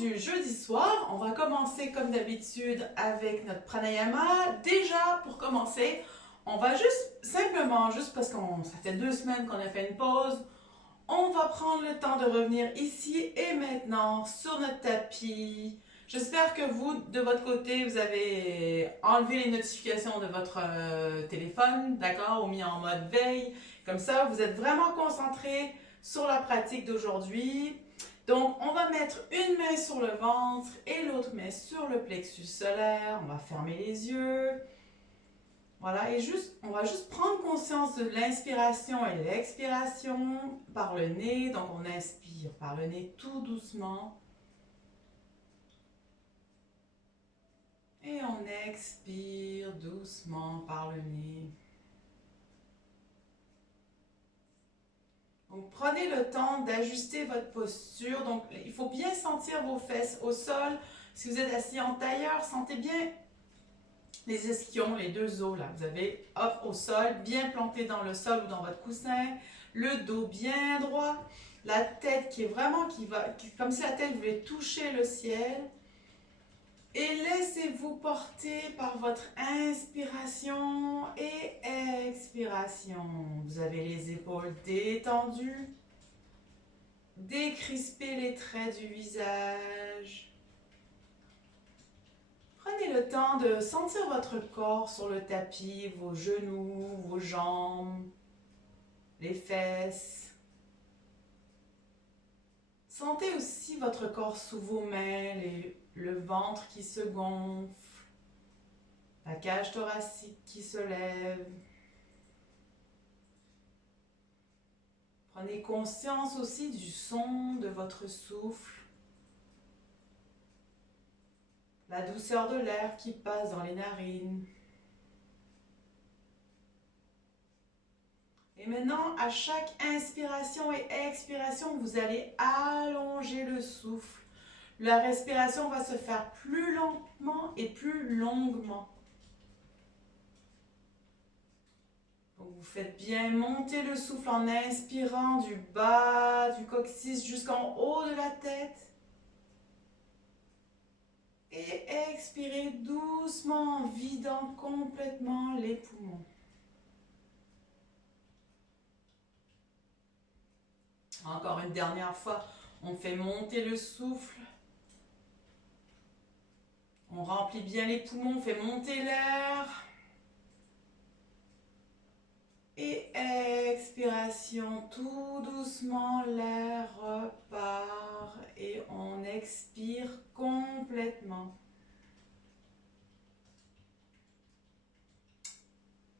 du jeudi soir. On va commencer comme d'habitude avec notre pranayama. Déjà, pour commencer, on va simplement, juste parce que ça fait 2 semaines qu'on a fait une pause, on va prendre le temps de revenir ici et maintenant sur notre tapis. J'espère que vous, de votre côté, vous avez enlevé les notifications de votre téléphone, d'accord, ou mis en mode veille. Comme ça, vous êtes vraiment concentré sur la pratique d'aujourd'hui. Donc, on va mettre une main sur le ventre et l'autre main sur le plexus solaire. On va fermer les yeux. Voilà, et on va juste prendre conscience de l'inspiration et l'expiration par le nez. Donc, on inspire par le nez tout doucement. Et on expire doucement par le nez. Donc, prenez le temps d'ajuster votre posture. Donc, il faut bien sentir vos fesses au sol. Si vous êtes assis en tailleur, sentez bien les ischions, les 2 os. Là. Vous avez, hop, au sol, bien planté dans le sol ou dans votre coussin. Le dos bien droit. La tête qui est vraiment, comme si la tête voulait toucher le ciel. Et laissez-vous porter par votre inspiration et expiration. Vous avez les épaules détendues. Décrispez les traits du visage. Prenez le temps de sentir votre corps sur le tapis, vos genoux, vos jambes, les fesses. Sentez aussi votre corps sous vos mains, le ventre qui se gonfle, la cage thoracique qui se lève. Prenez conscience aussi du son de votre souffle, la douceur de l'air qui passe dans les narines. Et maintenant, à chaque inspiration et expiration, vous allez allonger le souffle. La respiration va se faire plus lentement et plus longuement. Donc vous faites bien monter le souffle en inspirant du bas du coccyx jusqu'en haut de la tête. Et expirez doucement en vidant complètement les poumons. Encore une dernière fois, on fait monter le souffle. On remplit bien les poumons, on fait monter l'air. Et expiration, tout doucement, l'air repart et on expire complètement.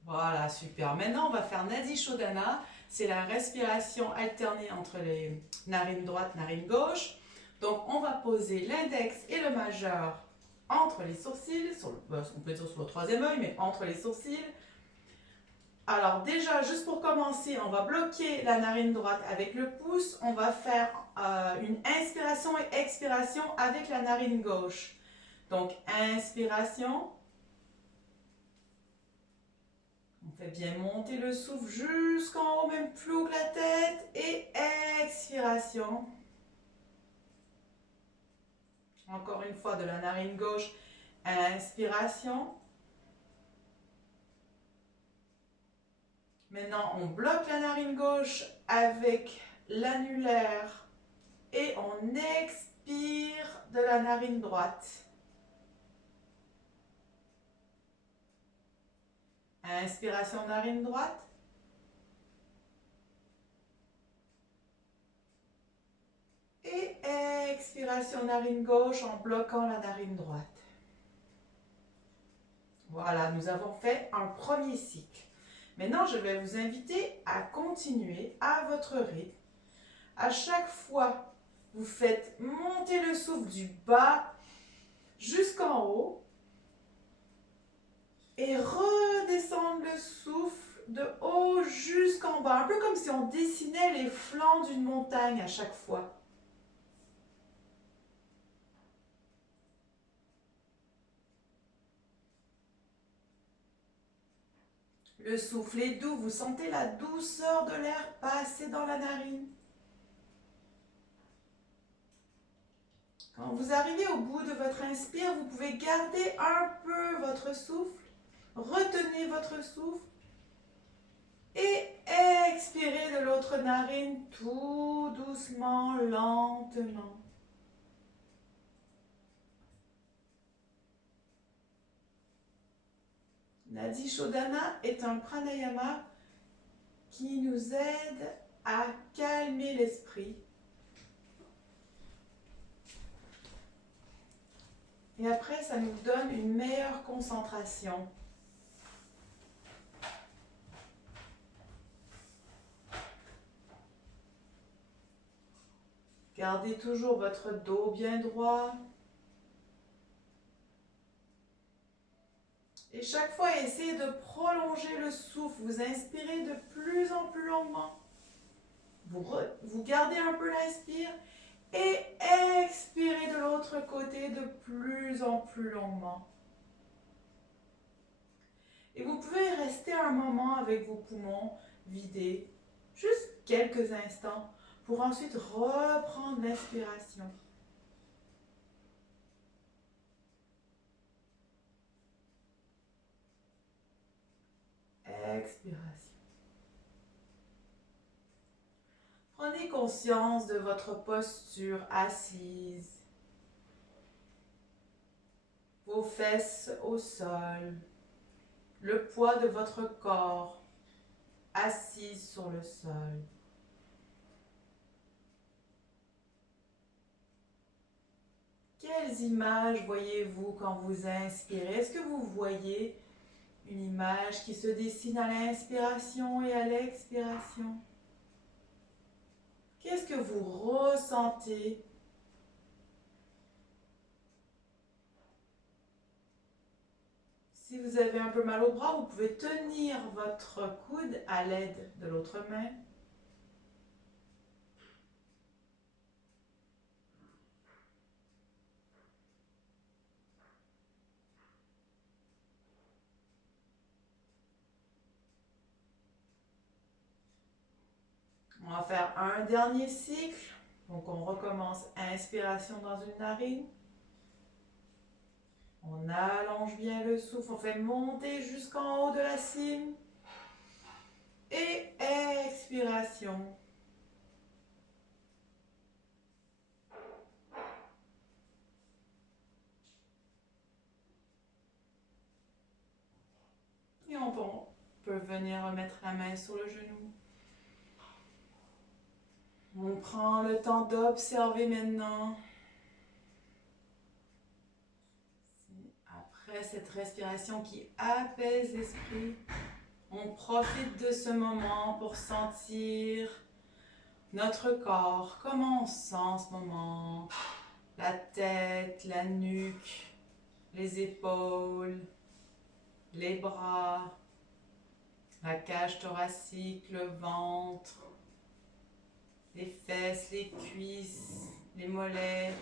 Voilà, super. Maintenant, on va faire Nadi Shodhana. C'est la respiration alternée entre les narines droites, narines gauche. Donc, on va poser l'index et le majeur entre les sourcils, on peut dire sur le 3e œil, mais entre les sourcils. Alors déjà, juste pour commencer, on va bloquer la narine droite avec le pouce. On va faire une inspiration et expiration avec la narine gauche. Donc, inspiration. On fait bien monter le souffle jusqu'en haut, même plus haut que la tête. Et expiration. Encore une fois, de la narine gauche, inspiration. Maintenant, on bloque la narine gauche avec l'annulaire et on expire de la narine droite. Inspiration narine droite. Et expiration narine gauche en bloquant la narine droite. Voilà, nous avons fait un premier cycle. Maintenant, je vais vous inviter à continuer à votre rythme. À chaque fois, vous faites monter le souffle du bas jusqu'en haut et redescendre le souffle de haut jusqu'en bas. Un peu comme si on dessinait les flancs d'une montagne à chaque fois. Le souffle est doux, vous sentez la douceur de l'air passer dans la narine. Quand vous arrivez au bout de votre inspire, vous pouvez garder un peu votre souffle, retenez votre souffle et expirez de l'autre narine tout doucement, lentement. Nadi Shodhana est un pranayama qui nous aide à calmer l'esprit. Et après, ça nous donne une meilleure concentration. Gardez toujours votre dos bien droit. Et chaque fois, essayez de prolonger le souffle. Vous inspirez de plus en plus longuement. Vous gardez un peu l'inspire et expirez de l'autre côté de plus en plus longuement. Et vous pouvez rester un moment avec vos poumons vidés, juste quelques instants, pour ensuite reprendre l'inspiration. Expiration. Prenez conscience de votre posture assise, vos fesses au sol, le poids de votre corps assis sur le sol. Quelles images voyez-vous quand vous inspirez? Est-ce que vous voyez une image qui se dessine à l'inspiration et à l'expiration? Qu'est-ce que vous ressentez? Si vous avez un peu mal au bras, vous pouvez tenir votre coude à l'aide de l'autre main. On va faire un dernier cycle. Donc on recommence inspiration dans une narine. On allonge bien le souffle, on fait monter jusqu'en haut de la cime. Et expiration. Et on peut venir remettre la main sur le genou. On prend le temps d'observer maintenant. Après cette respiration qui apaise l'esprit, on profite de ce moment pour sentir notre corps. Comment on sent en ce moment? La tête, la nuque, les épaules, les bras, la cage thoracique, le ventre, les fesses, les cuisses, les mollets,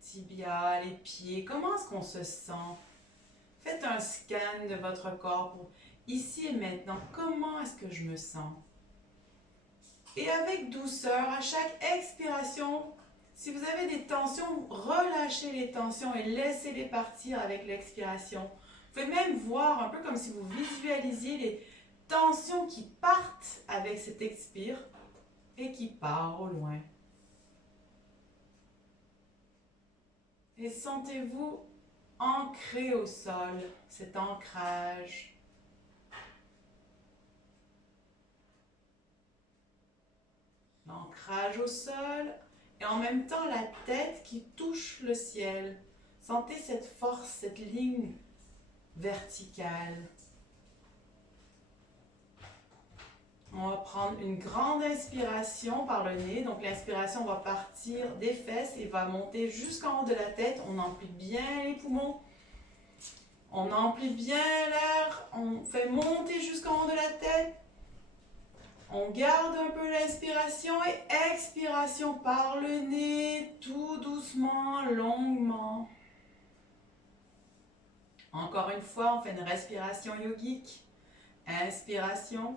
tibia, les pieds. Comment est-ce qu'on se sent? Faites un scan de votre corps pour ici et maintenant. Comment est-ce que je me sens? Et avec douceur, à chaque expiration, si vous avez des tensions, relâchez les tensions et laissez-les partir avec l'expiration. Vous pouvez même voir un peu comme si vous visualisiez les tensions qui partent avec cet expire et qui partent au loin. Et sentez-vous ancré au sol, cet ancrage. L'ancrage au sol et en même temps la tête qui touche le ciel. Sentez cette force, cette ligne verticale. On va prendre une grande inspiration par le nez. Donc l'inspiration va partir des fesses et va monter jusqu'en haut de la tête. On emplit bien les poumons. On emplit bien l'air. On fait monter jusqu'en haut de la tête. On garde un peu l'inspiration et expiration par le nez, tout doucement, longuement. Encore une fois, on fait une respiration yogique. Inspiration.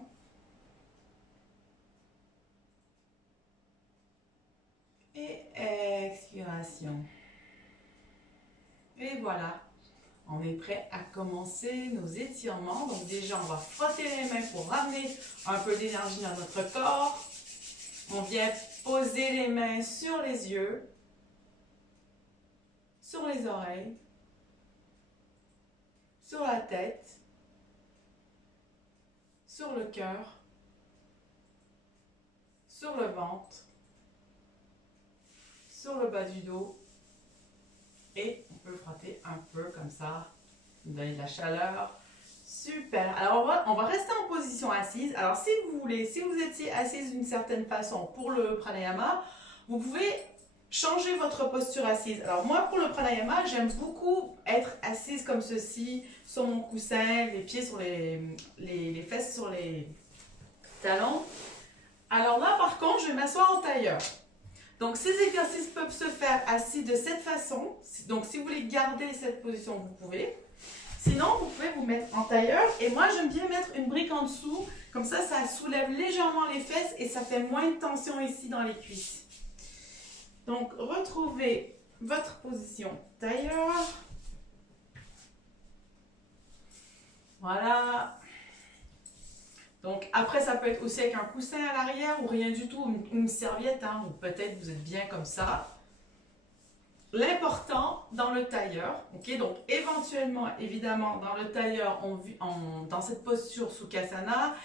Et expiration. Expiration. Et voilà. On est prêt à commencer nos étirements. Donc déjà, on va frotter les mains pour ramener un peu d'énergie dans notre corps. On vient poser les mains sur les yeux, sur les oreilles, sur la tête, sur le cœur, sur le ventre, sur le bas du dos. Et on peut frotter un peu comme ça, donner de la chaleur. Super. Alors on va rester en position assise. Alors si vous voulez, si vous étiez assise d'une certaine façon pour le pranayama, vous pouvez changer votre posture assise. Alors moi pour le pranayama, j'aime beaucoup être assise comme ceci, sur mon coussin, les pieds sur les fesses sur les talons. Alors là par contre, je vais m'asseoir en tailleur. Donc, ces exercices peuvent se faire assis de cette façon. Donc, si vous voulez garder cette position, vous pouvez. Sinon, vous pouvez vous mettre en tailleur. Et moi, j'aime bien mettre une brique en dessous. Comme ça soulève légèrement les fesses et ça fait moins de tension ici dans les cuisses. Donc, retrouvez votre position tailleur. Voilà. Donc, après, ça peut être aussi avec un coussin à l'arrière ou rien du tout, une serviette, hein, ou peut-être vous êtes bien comme ça. L'important dans le tailleur, ok, donc éventuellement, évidemment, dans le tailleur, dans cette posture Sukhasana,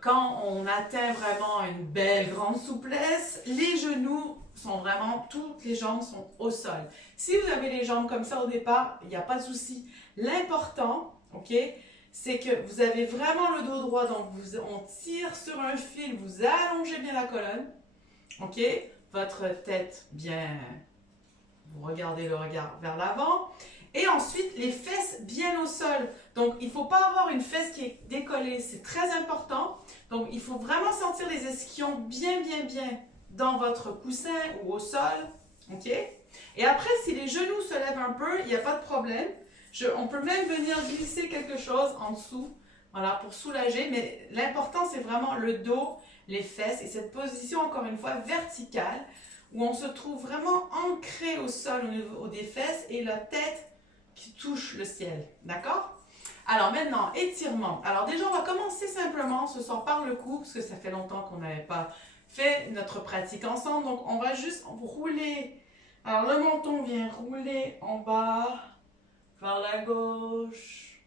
quand on atteint vraiment une belle grande souplesse, les genoux sont vraiment, toutes les jambes sont au sol. Si vous avez les jambes comme ça au départ, il n'y a pas de souci. L'important, ok, c'est que vous avez vraiment le dos droit, donc on tire sur un fil, vous allongez bien la colonne, ok, votre tête bien, vous regardez le regard vers l'avant, et ensuite les fesses bien au sol. Donc il ne faut pas avoir une fesse qui est décollée, c'est très important. Donc il faut vraiment sentir les ischions bien dans votre coussin ou au sol, ok. Et après, si les genoux se lèvent un peu, il n'y a pas de problème. On peut même venir glisser quelque chose en dessous, voilà, pour soulager, mais l'important c'est vraiment le dos, les fesses et cette position encore une fois verticale où on se trouve vraiment ancré au sol au niveau des fesses et la tête qui touche le ciel, d'accord? Alors maintenant, étirement. Alors déjà on va commencer simplement ce soir par le cou parce que ça fait longtemps qu'on n'avait pas fait notre pratique ensemble, donc on va juste rouler. Alors le menton vient rouler en bas vers la gauche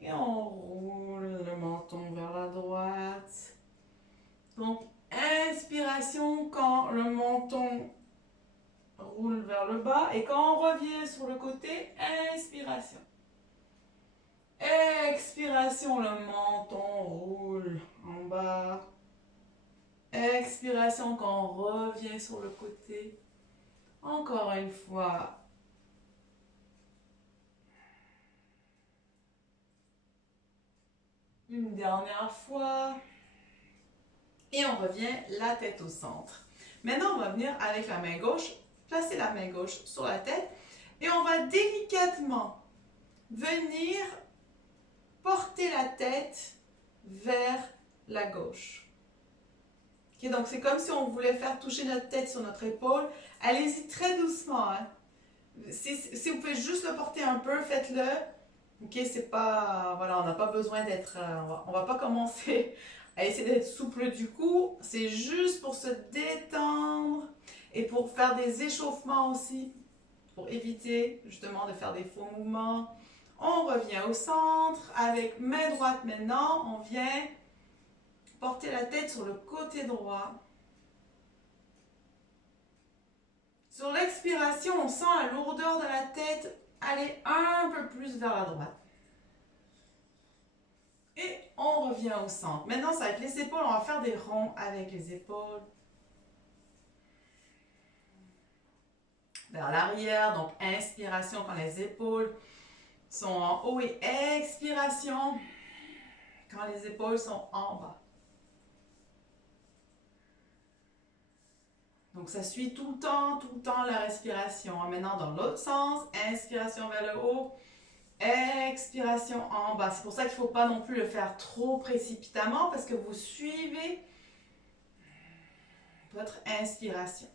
et on roule le menton vers la droite. Donc, inspiration quand le menton roule vers le bas et quand on revient sur le côté, inspiration. Expiration, le menton roule en bas. Expiration quand on revient sur le côté. Encore une fois. Une dernière fois. Et on revient la tête au centre. Maintenant, on va venir avec la main gauche, placer la main gauche sur la tête et on va délicatement venir porter la tête vers la gauche. Okay, donc, c'est comme si on voulait faire toucher notre tête sur notre épaule. Allez-y très doucement. Hein. Si vous pouvez juste le porter un peu, faites-le. Ok, c'est pas, voilà, on n'a pas besoin d'être, on va pas commencer à essayer d'être souple du cou, c'est juste pour se détendre et pour faire des échauffements aussi, pour éviter justement de faire des faux mouvements. On revient au centre, avec main droite maintenant, on vient porter la tête sur le côté droit. Sur l'expiration, on sent la lourdeur de la tête aller un peu plus vers la droite. Et on revient au centre. Maintenant, ça va être les épaules. On va faire des ronds avec les épaules. Vers l'arrière. Donc, inspiration quand les épaules sont en haut et expiration quand les épaules sont en bas. Donc, ça suit tout le temps la respiration. Maintenant, dans l'autre sens, inspiration vers le haut. Expiration en bas. C'est pour ça qu'il ne faut pas non plus le faire trop précipitamment parce que vous suivez votre inspiration.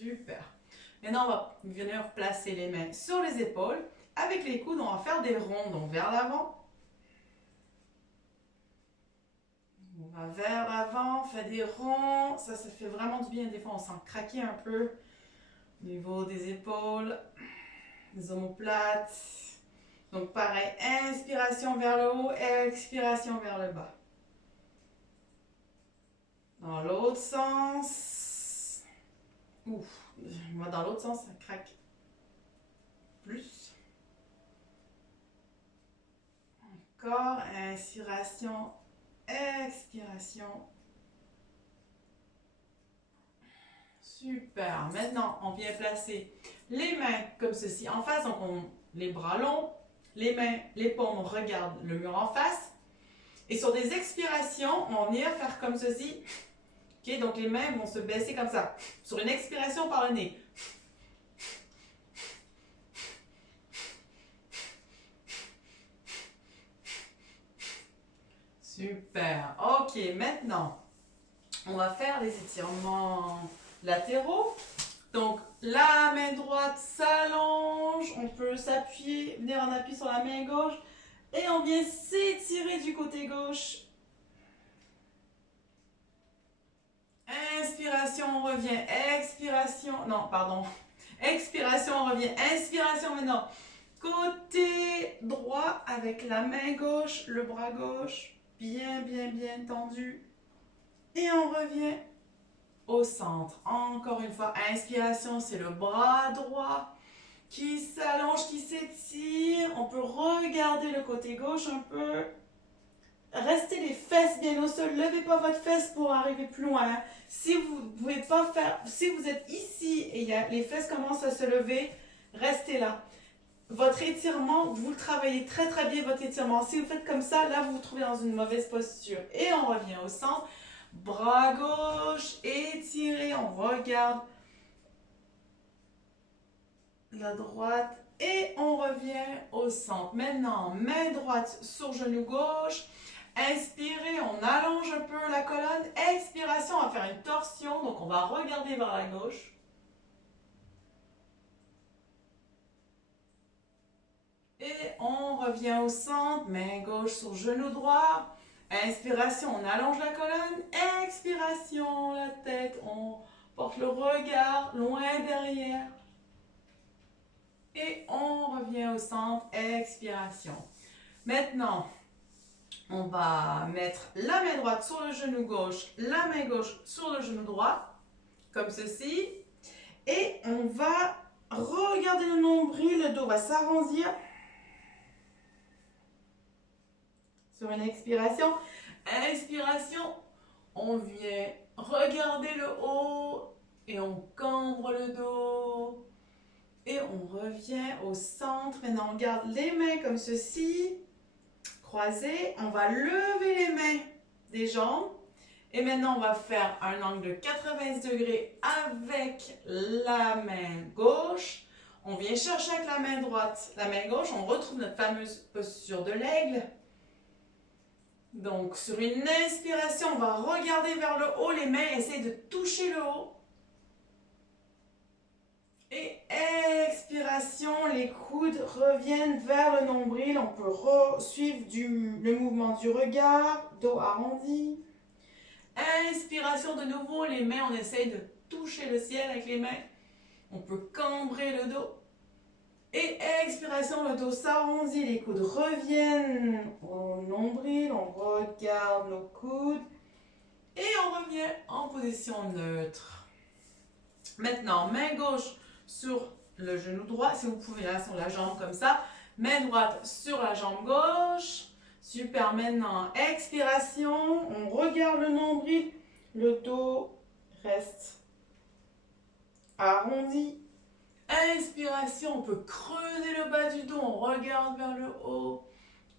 Super. Maintenant, on va venir placer les mains sur les épaules. Avec les coudes, on va faire des ronds, donc vers l'avant. On va vers l'avant, on fait des ronds. Ça fait vraiment du bien. Des fois, on sent craquer un peu au niveau des épaules, des omoplates. Donc, pareil, inspiration vers le haut, expiration vers le bas. Dans l'autre sens. Ouf, moi, dans l'autre sens, ça craque plus. Encore, inspiration, expiration. Super. Maintenant, on vient placer les mains comme ceci en face. Donc, les bras longs, les mains, les paumes regardent le mur en face. Et sur des expirations, on vient faire comme ceci. Ok, donc les mains vont se baisser comme ça. Sur une expiration par le nez. Super. Ok, maintenant, on va faire les étirements latéraux. Donc, la main droite s'allonge. On peut s'appuyer, venir en appui sur la main gauche. Et on vient s'étirer du côté gauche. Inspiration, on revient. Expiration. Non, pardon. Expiration, on revient. Inspiration maintenant. Côté droit avec la main gauche, le bras gauche. Bien, bien, bien tendu. Et on revient au centre. Encore une fois, inspiration, c'est le bras droit qui s'allonge, qui s'étire. On peut regarder le côté gauche un peu. Restez les fesses bien au sol. Levez pas votre fesse pour arriver plus loin. Si vous pouvez pas faire, si vous êtes ici et les fesses commencent à se lever, restez là. Votre étirement, vous le travaillez très très bien votre étirement. Si vous faites comme ça, là vous vous trouvez dans une mauvaise posture. Et on revient au centre. Bras gauche, étiré, on regarde la droite et on revient au centre. Maintenant, main droite sur genou gauche. Inspirez, on allonge un peu la colonne. Expiration, on va faire une torsion. Donc, on va regarder vers la gauche. Et on revient au centre. Main gauche sur genou droit. Inspiration, on allonge la colonne. Expiration, la tête. On porte le regard loin derrière. Et on revient au centre. Expiration. Maintenant, on va mettre la main droite sur le genou gauche, la main gauche sur le genou droit, comme ceci. Et on va regarder le nombril, le dos va s'arrondir. Sur une expiration. Inspiration, on vient regarder le haut et on cambre le dos. Et on revient au centre. Maintenant, on garde les mains comme ceci. Croisées, on va lever les mains des jambes et maintenant on va faire un angle de 90 degrés avec la main gauche. On vient chercher avec la main droite, la main gauche, on retrouve notre fameuse posture de l'aigle. Donc sur une inspiration, on va regarder vers le haut, les mains essayent de toucher le haut. Et expiration, les coudes reviennent vers le nombril. On peut suivre le mouvement du regard, dos arrondi. Inspiration de nouveau, les mains, on essaye de toucher le ciel avec les mains. On peut cambrer le dos. Et expiration, le dos s'arrondit, les coudes reviennent au nombril. On regarde nos coudes. Et on revient en position neutre. Maintenant, main gauche sur le genou droit, si vous pouvez là sur la jambe comme ça, main droite sur la jambe gauche. Super, maintenant expiration, on regarde le nombril, le dos reste arrondi. Inspiration, on peut creuser le bas du dos, on regarde vers le haut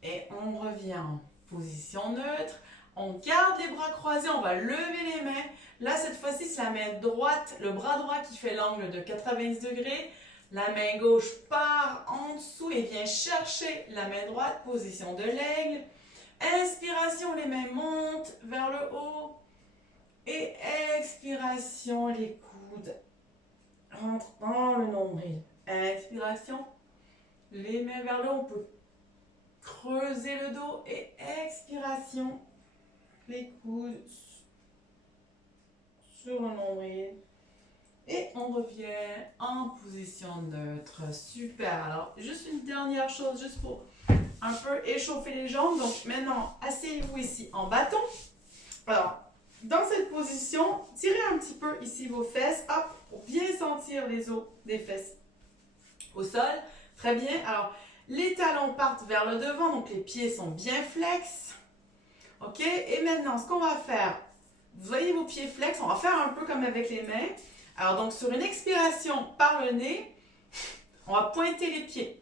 et on revient en position neutre. On garde les bras croisés, on va lever les mains. Là, cette fois-ci, c'est la main droite, le bras droit qui fait l'angle de 90 degrés. La main gauche part en dessous et vient chercher la main droite, position de l'aigle. Inspiration, les mains montent vers le haut. Et expiration, les coudes rentre dans le nombril. Inspiration. Les mains vers le haut. On peut creuser le dos. Et expiration. Les coudes sur le nombril. Et on revient en position neutre. Super. Alors, juste une dernière chose, juste pour un peu échauffer les jambes. Donc, maintenant, asseyez-vous ici en bâton. Alors, dans cette position, tirez un petit peu ici vos fesses. Hop, pour bien sentir les os des fesses au sol. Très bien. Alors, les talons partent vers le devant. Donc, les pieds sont bien flex. OK? Et maintenant, ce qu'on va faire, vous voyez vos pieds flex. On va faire un peu comme avec les mains. Alors, donc, sur une expiration par le nez, on va pointer les pieds.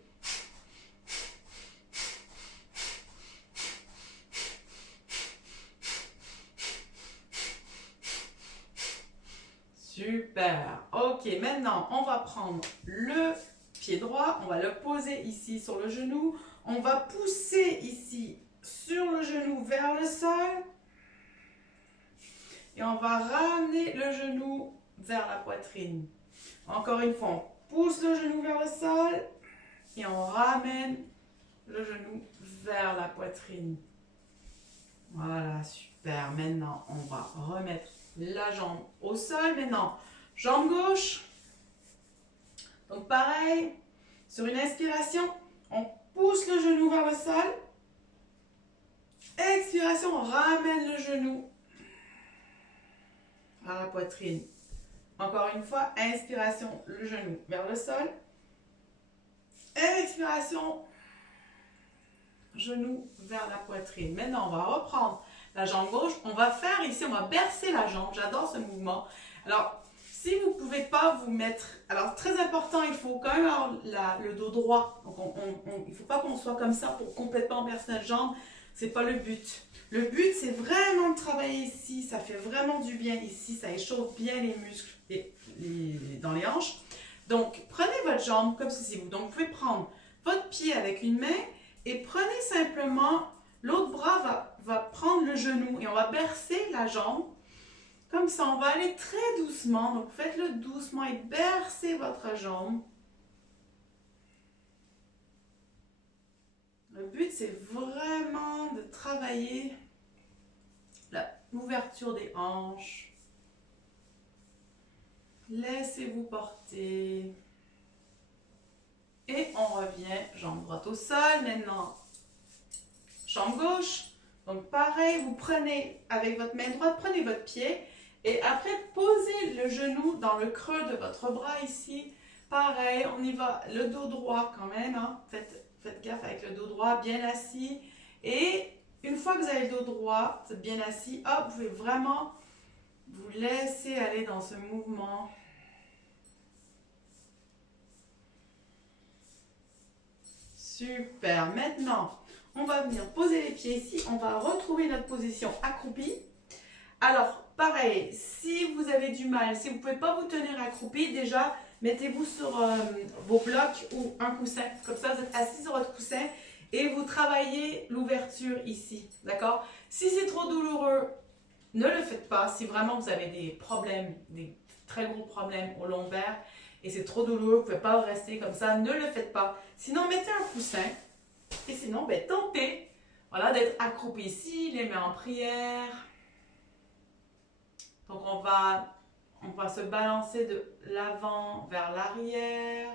Super. OK, maintenant, on va prendre le pied droit. On va le poser ici sur le genou. On va pousser ici sur le genou vers le sol. Et on va ramener le genou vers la poitrine. Encore une fois, on pousse le genou vers le sol et on ramène le genou vers la poitrine. Voilà, super. Maintenant, on va remettre la jambe au sol. Maintenant, jambe gauche. Donc pareil, sur une inspiration, on pousse le genou vers le sol. Expiration, on ramène le genou vers la poitrine. Encore une fois, inspiration, le genou vers le sol. Expiration, genou vers la poitrine. Maintenant, on va reprendre la jambe gauche. On va faire ici, on va bercer la jambe. J'adore ce mouvement. Alors, si vous ne pouvez pas vous mettre... Alors, très important, il faut quand même avoir le dos droit. Donc, il ne faut pas qu'on soit comme ça pour complètement bercer notre jambe. Ce n'est pas le but. Le but, c'est vraiment de travailler ici. Ça fait vraiment du bien ici. Ça échauffe bien les muscles dans les hanches. Donc, prenez votre jambe comme ceci. Donc, vous pouvez prendre votre pied avec une main et prenez simplement, l'autre bras va prendre le genou et on va bercer la jambe. Comme ça, on va aller très doucement. Donc, faites-le doucement et bercez votre jambe. Le but, c'est vraiment de travailler l'ouverture des hanches. Laissez-vous porter. Et on revient, jambe droite au sol. Maintenant, jambe gauche. Donc, pareil, vous prenez avec votre main droite, prenez votre pied. Et après, posez le genou dans le creux de votre bras ici. Pareil, on y va, le dos droit quand même. Hein. Faites gaffe avec le dos droit, bien assis. Et une fois que vous avez le dos droit, vous êtes bien assis, hop, vous pouvez vraiment vous laisser aller dans ce mouvement. Super. Maintenant, on va venir poser les pieds ici. On va retrouver notre position accroupie. Alors, pareil, si vous avez du mal, si vous ne pouvez pas vous tenir accroupi, déjà, mettez-vous sur vos blocs ou un coussin. Comme ça, vous êtes assis sur votre coussin et vous travaillez l'ouverture ici. D'accord? Si c'est trop douloureux, ne le faites pas. Si vraiment vous avez des problèmes, des très gros problèmes au lombaire et c'est trop douloureux, vous ne pouvez pas rester comme ça, ne le faites pas. Sinon, mettez un coussin et sinon, tentez voilà, d'être accroupi ici, les mains en prière. Donc, on va se balancer de l'avant vers l'arrière,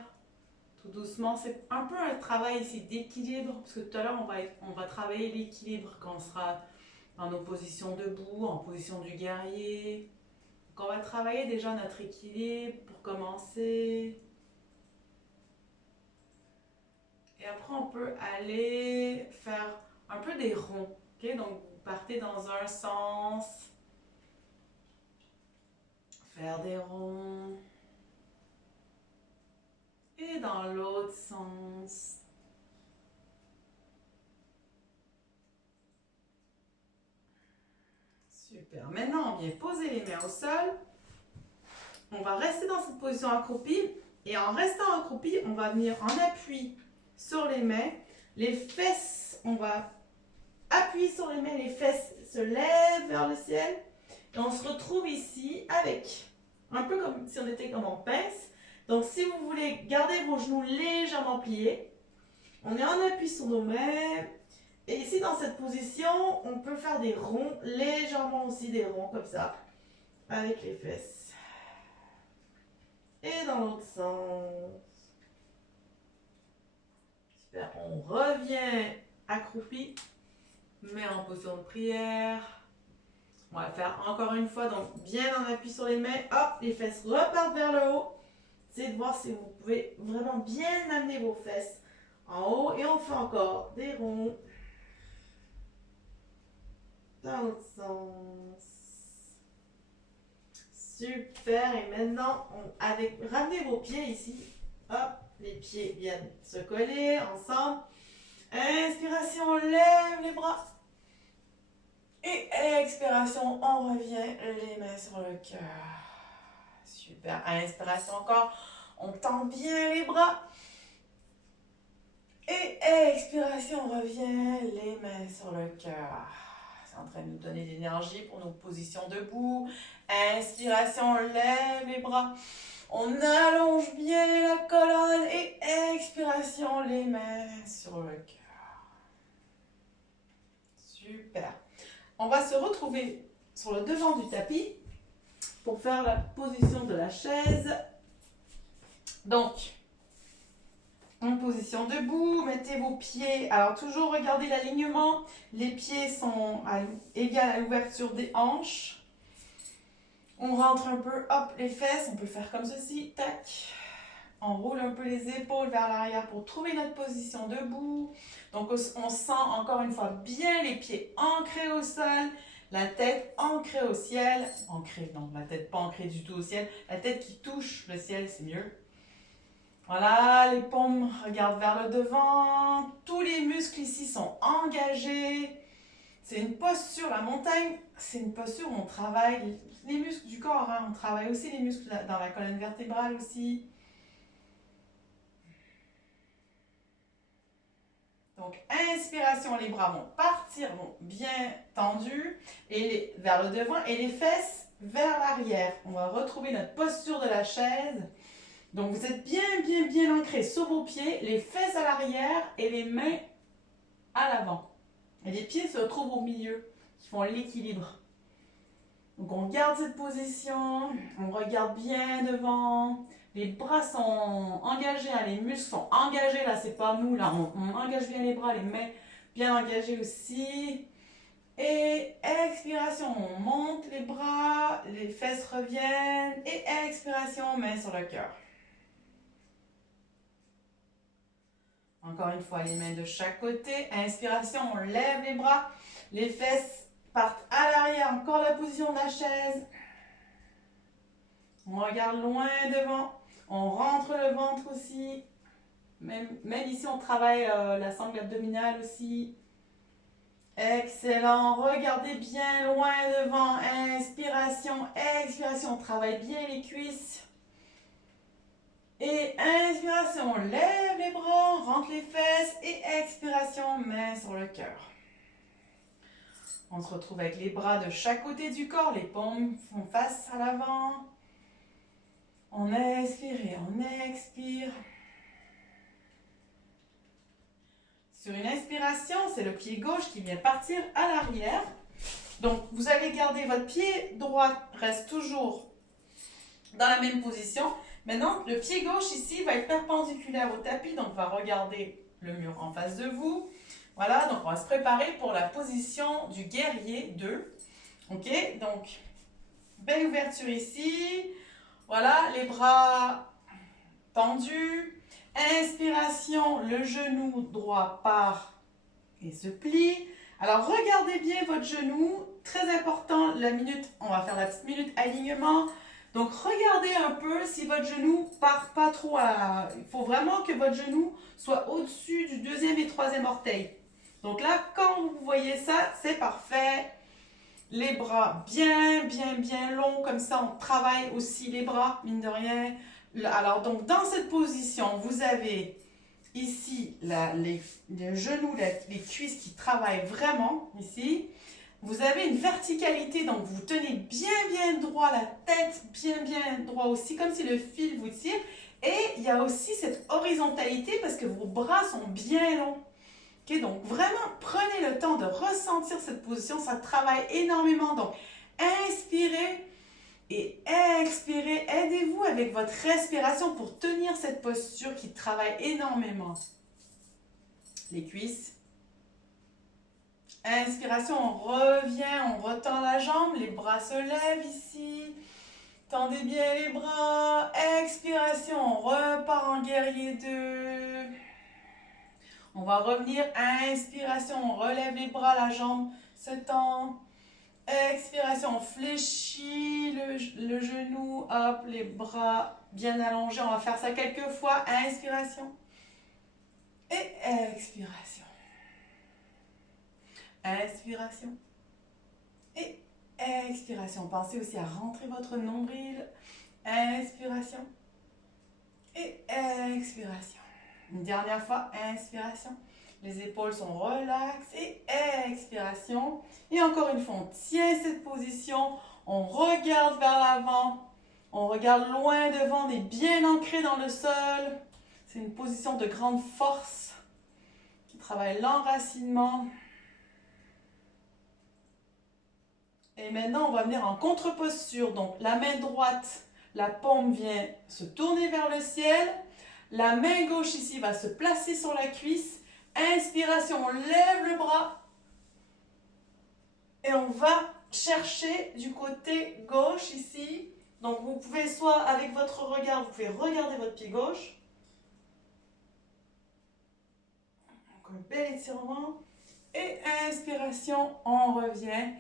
tout doucement. C'est un peu un travail ici d'équilibre, parce que tout à l'heure, on va travailler l'équilibre quand on sera dans nos positions debout, en position du guerrier. Donc, on va travailler déjà notre équilibre pour commencer. Et après, on peut aller faire un peu des ronds. Okay? Donc, vous partez dans un sens. Faire des ronds. Et dans l'autre sens. Super. Maintenant, on vient poser les mains au sol. On va rester dans cette position accroupie. Et en restant accroupi, on va venir en appui sur les mains. Les fesses, on va appuyer sur les mains. Les fesses se lèvent vers le ciel. Et on se retrouve ici avec, un peu comme si on était comme en pince, Donc, si vous voulez garder vos genoux légèrement pliés, on est en appui sur nos mains. Et ici, dans cette position, on peut faire des ronds, légèrement aussi des ronds comme ça, avec les fesses. Et dans l'autre sens. Super. On revient accroupi, mais en position de prière. On va faire encore une fois, donc bien en appui sur les mains. Hop, les fesses repartent vers le haut. C'est de voir si vous pouvez vraiment bien amener vos fesses en haut. Et on fait encore des ronds. Dans l'autre sens. Super. Et maintenant, ramenez vos pieds ici. Hop, les pieds viennent se coller ensemble. Inspiration, on lève les bras. Et expiration, on revient les mains sur le cœur. Super. Inspiration encore. On tend bien les bras. Et expiration, on revient les mains sur le cœur. C'est en train de nous donner de l'énergie pour nos positions debout. Inspiration, on lève les bras. On allonge bien la colonne. Et expiration, les mains sur le cœur. Super. On va se retrouver sur le devant du tapis pour faire la position de la chaise. Donc, en position debout, mettez vos pieds. Alors, toujours regardez l'alignement. Les pieds sont égaux à l'ouverture des hanches. On rentre un peu, hop, les fesses. On peut faire comme ceci, tac. On roule un peu les épaules vers l'arrière pour trouver notre position debout. Donc, on sent encore une fois bien les pieds ancrés au sol, la tête ancrée au ciel. Ancrée, non, la tête pas ancrée du tout au ciel. La tête qui touche le ciel, c'est mieux. Voilà, les paumes regardent vers le devant. Tous les muscles ici sont engagés. C'est une posture, la montagne, c'est une posture où on travaille les muscles du corps. Hein. On travaille aussi les muscles dans la colonne vertébrale aussi. Donc, inspiration, les bras vont partir, vont bien tendus et vers le devant et les fesses vers l'arrière. On va retrouver notre posture de la chaise. Donc, vous êtes bien ancrés sur vos pieds, les fesses à l'arrière et les mains à l'avant. Et les pieds se retrouvent au milieu, qui font l'équilibre. Donc, on garde cette position, on regarde bien devant. Les bras sont engagés, hein, les muscles sont engagés, là, c'est pas mou, là, on engage bien les bras, les mains bien engagées aussi. Et expiration, on monte les bras, les fesses reviennent, et expiration, main sur le cœur. Encore une fois, les mains de chaque côté. Inspiration, on lève les bras, les fesses partent à l'arrière, encore la position de la chaise. On regarde loin devant. On rentre le ventre aussi. Même ici, on travaille la sangle abdominale aussi. Excellent. Regardez bien loin devant. Inspiration, expiration. On travaille bien les cuisses. Et inspiration, on lève les bras, on rentre les fesses. Et expiration, main sur le cœur. On se retrouve avec les bras de chaque côté du corps. Les paumes font face à l'avant. On inspire et on expire. Sur une inspiration, c'est le pied gauche qui vient partir à l'arrière. Donc, vous allez garder votre pied droit, reste toujours dans la même position. Maintenant, le pied gauche ici va être perpendiculaire au tapis, donc on va regarder le mur en face de vous. Voilà, donc on va se préparer pour la position du guerrier 2. Ok, donc, belle ouverture ici. Voilà, les bras tendus. Inspiration, le genou droit part et se plie. Alors, regardez bien votre genou. Très important, la minute, on va faire la petite minute alignement. Donc, regardez un peu si votre genou part pas trop à... Il faut vraiment que votre genou soit au-dessus du deuxième et troisième orteil. Donc là, quand vous voyez ça, c'est parfait. Les bras bien longs, comme ça on travaille aussi les bras, mine de rien. Alors donc dans cette position, vous avez ici les genoux, les cuisses qui travaillent vraiment ici. Vous avez une verticalité, donc vous tenez bien droit, la tête bien droit aussi, comme si le fil vous tire. Et il y a aussi cette horizontalité parce que vos bras sont bien longs. Okay, donc vraiment, prenez le temps de ressentir cette position, ça travaille énormément. Donc, inspirez et expirez. Aidez-vous avec votre respiration pour tenir cette posture qui travaille énormément. Les cuisses. Inspiration, on revient, on retend la jambe, les bras se lèvent ici. Tendez bien les bras. Expiration, on repart en guerrier 2. On va revenir. Inspiration, on relève les bras, la jambe se tend. Expiration, on fléchit le genou. Hop, les bras bien allongés. On va faire ça quelques fois. Inspiration. Et expiration. Inspiration. Et expiration. Pensez aussi à rentrer votre nombril. Inspiration. Et expiration. Une dernière fois. Inspiration. Les épaules sont relaxes. Et expiration. Et encore une fois, on tient cette position. On regarde vers l'avant. On regarde loin devant. On est bien ancré dans le sol. C'est une position de grande force qui travaille l'enracinement. Et maintenant, on va venir en contre-posture. Donc, la main droite, la paume vient se tourner vers le ciel. La main gauche ici va se placer sur la cuisse. Inspiration, on lève le bras. Et on va chercher du côté gauche ici. Donc, vous pouvez soit avec votre regard, vous pouvez regarder votre pied gauche. Donc, un bel étirement. Et inspiration, on revient.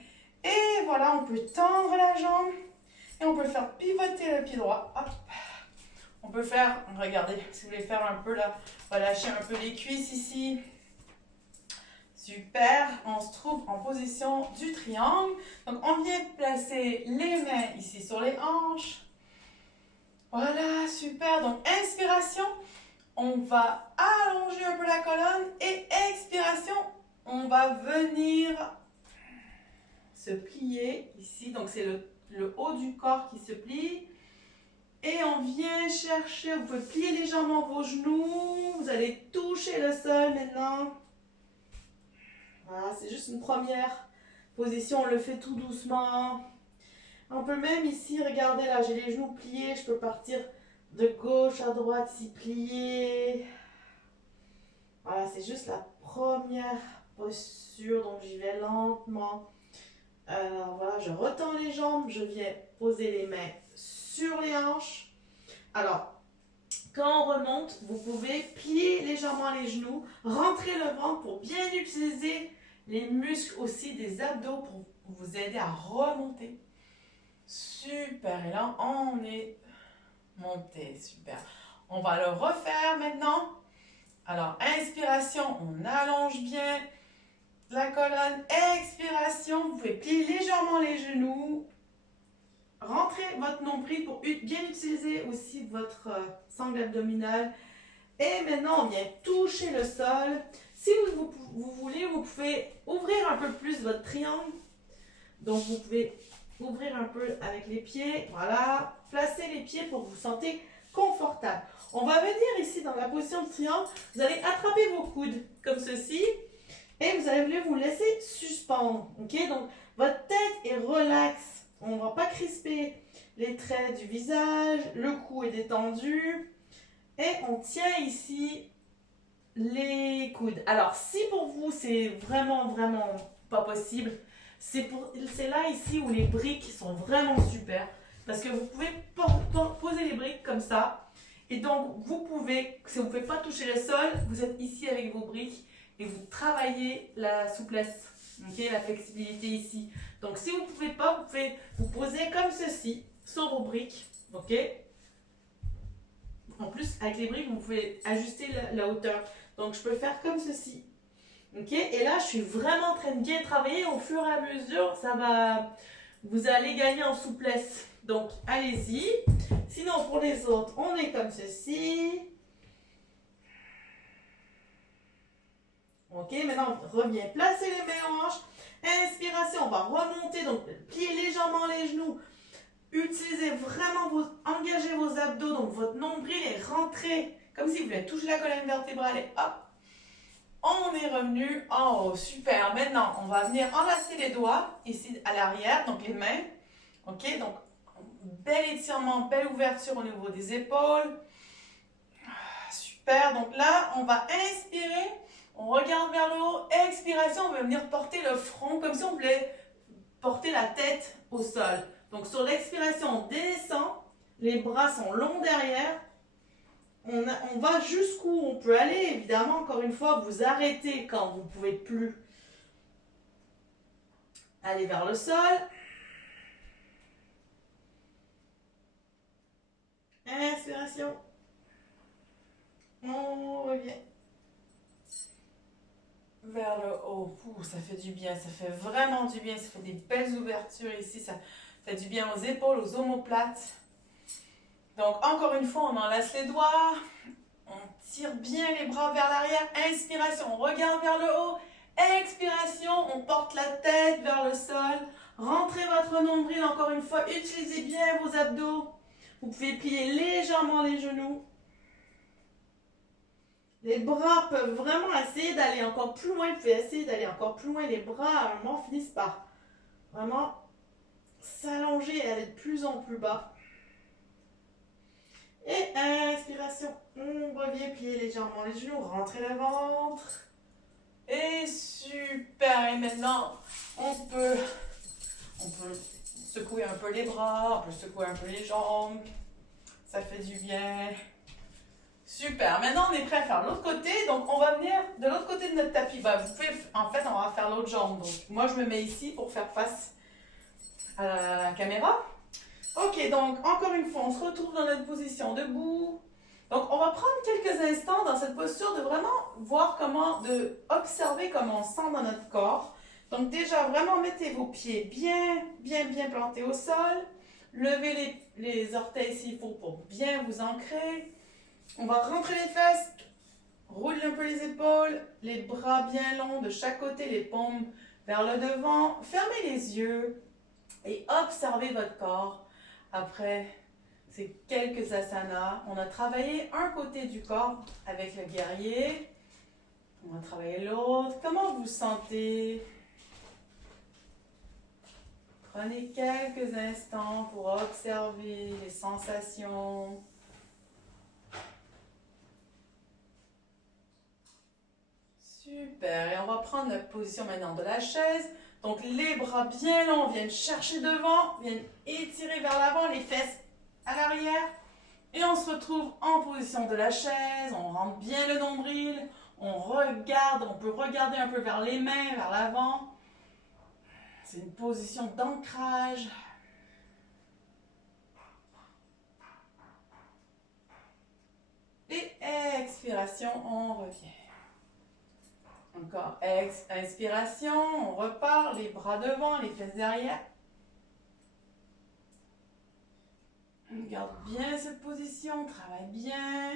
Et voilà, on peut tendre la jambe et on peut faire pivoter le pied droit. Hop. On peut faire, regardez, si vous voulez faire un peu là, on va lâcher un peu les cuisses ici. Super, on se trouve en position du triangle. Donc on vient placer les mains ici sur les hanches. Voilà, super. Donc inspiration, on va allonger un peu la colonne et expiration, on va venir se plier ici, donc c'est le haut du corps qui se plie et on vient chercher, vous pouvez plier légèrement vos genoux, vous allez toucher le sol maintenant. Voilà, c'est juste une première position, on le fait tout doucement. On peut même ici, regardez là, j'ai les genoux pliés, je peux partir de gauche à droite, s'y plier. Voilà, c'est juste la première posture, donc j'y vais lentement. Alors voilà, je retends les jambes, je viens poser les mains sur les hanches. Alors, quand on remonte, vous pouvez plier légèrement les genoux, rentrer le ventre pour bien utiliser les muscles aussi des abdos pour vous aider à remonter. Super, et là on est monté, super. On va le refaire maintenant. Alors, inspiration, on allonge bien la colonne, expiration, vous pouvez plier légèrement les genoux, rentrez votre nombril pour bien utiliser aussi votre sangle abdominale. Et maintenant, on vient toucher le sol. Si vous voulez, vous pouvez ouvrir un peu plus votre triangle. Donc, vous pouvez ouvrir un peu avec les pieds. Voilà, placez les pieds pour que vous sentez confortable. On va venir ici dans la position de triangle. Vous allez attraper vos coudes comme ceci. Et vous allez vous laisser suspendre. Ok, donc votre tête est relaxe. On ne va pas crisper les traits du visage. Le cou est détendu. Et on tient ici les coudes. Alors, si pour vous, c'est vraiment pas possible, c'est là ici où les briques sont vraiment super. Parce que vous pouvez poser les briques comme ça. Et donc, vous pouvez, si vous ne pouvez pas toucher le sol, vous êtes ici avec vos briques. Et vous travaillez la souplesse, okay, la flexibilité ici. Donc, si vous ne pouvez pas, vous pouvez vous poser comme ceci, sur vos briques. Ok. En plus, avec les briques, vous pouvez ajuster la hauteur. Donc, je peux faire comme ceci. Ok. Et là, je suis vraiment en train de bien travailler. Au fur et à mesure, vous allez gagner en souplesse. Donc, allez-y. Sinon, pour les autres, on est comme ceci. Ok, maintenant on revient placer les mains en hanches. Inspiration, on va remonter, donc plier légèrement les genoux. Utilisez vraiment engagez vos abdos, donc votre nombril est rentré, comme si vous voulez toucher la colonne vertébrale et hop, on est revenu en haut. Super. Maintenant, on va venir enlacer les doigts ici à l'arrière, donc les mains. Ok, donc bel étirement, belle ouverture au niveau des épaules. Super. Donc là, on va inspirer, on regarde vers le haut. Expiration, on va venir porter le front comme si on voulait porter la tête au sol. Donc sur l'expiration, on descend, les bras sont longs derrière, on va jusqu'où on peut aller. Évidemment, encore une fois, vous arrêtez quand vous ne pouvez plus aller vers le sol. Inspiration, on revient vers le haut. Ouh, ça fait du bien, ça fait vraiment du bien, ça fait des belles ouvertures ici, ça fait du bien aux épaules, aux omoplates. Donc encore une fois, on enlace les doigts, on tire bien les bras vers l'arrière. Inspiration, on regarde vers le haut. Expiration, on porte la tête vers le sol. Rentrez votre nombril, encore une fois, utilisez bien vos abdos. Vous pouvez plier légèrement les genoux. Les bras peuvent vraiment essayer d'aller encore plus loin. Vous pouvez essayer d'aller encore plus loin. Les bras, à un moment, finissent par vraiment s'allonger et aller de plus en plus bas. Et inspiration, on revient plier légèrement les genoux, rentrez le ventre. Et super, et maintenant on peut secouer un peu les bras, on peut secouer un peu les jambes, ça fait du bien. Super, maintenant on est prêt à faire l'autre côté, donc on va venir de l'autre côté de notre tapis. Vous pouvez, en fait on va faire l'autre jambe, donc moi je me mets ici pour faire face à la caméra. Ok, donc encore une fois, on se retrouve dans notre position debout. Donc on va prendre quelques instants dans cette posture de vraiment voir observer comment on sent dans notre corps. Donc déjà, vraiment mettez vos pieds bien plantés au sol. Levez les orteils s'il faut pour bien vous ancrer. On va rentrer les fesses, rouler un peu les épaules, les bras bien longs de chaque côté, les paumes vers le devant. Fermez les yeux et observez votre corps. Après ces quelques asanas, on a travaillé un côté du corps avec le guerrier. On va travailler l'autre. Comment vous vous sentez? Prenez quelques instants pour observer les sensations. Super. Et on va prendre la position maintenant de la chaise. Donc les bras bien longs viennent chercher devant, viennent étirer vers l'avant, les fesses à l'arrière. Et on se retrouve en position de la chaise, on rentre bien le nombril, on peut regarder un peu vers les mains, vers l'avant. C'est une position d'ancrage. Et expiration, on revient. Encore inspiration, on repart, les bras devant, les fesses derrière. On garde bien cette position, on travaille bien.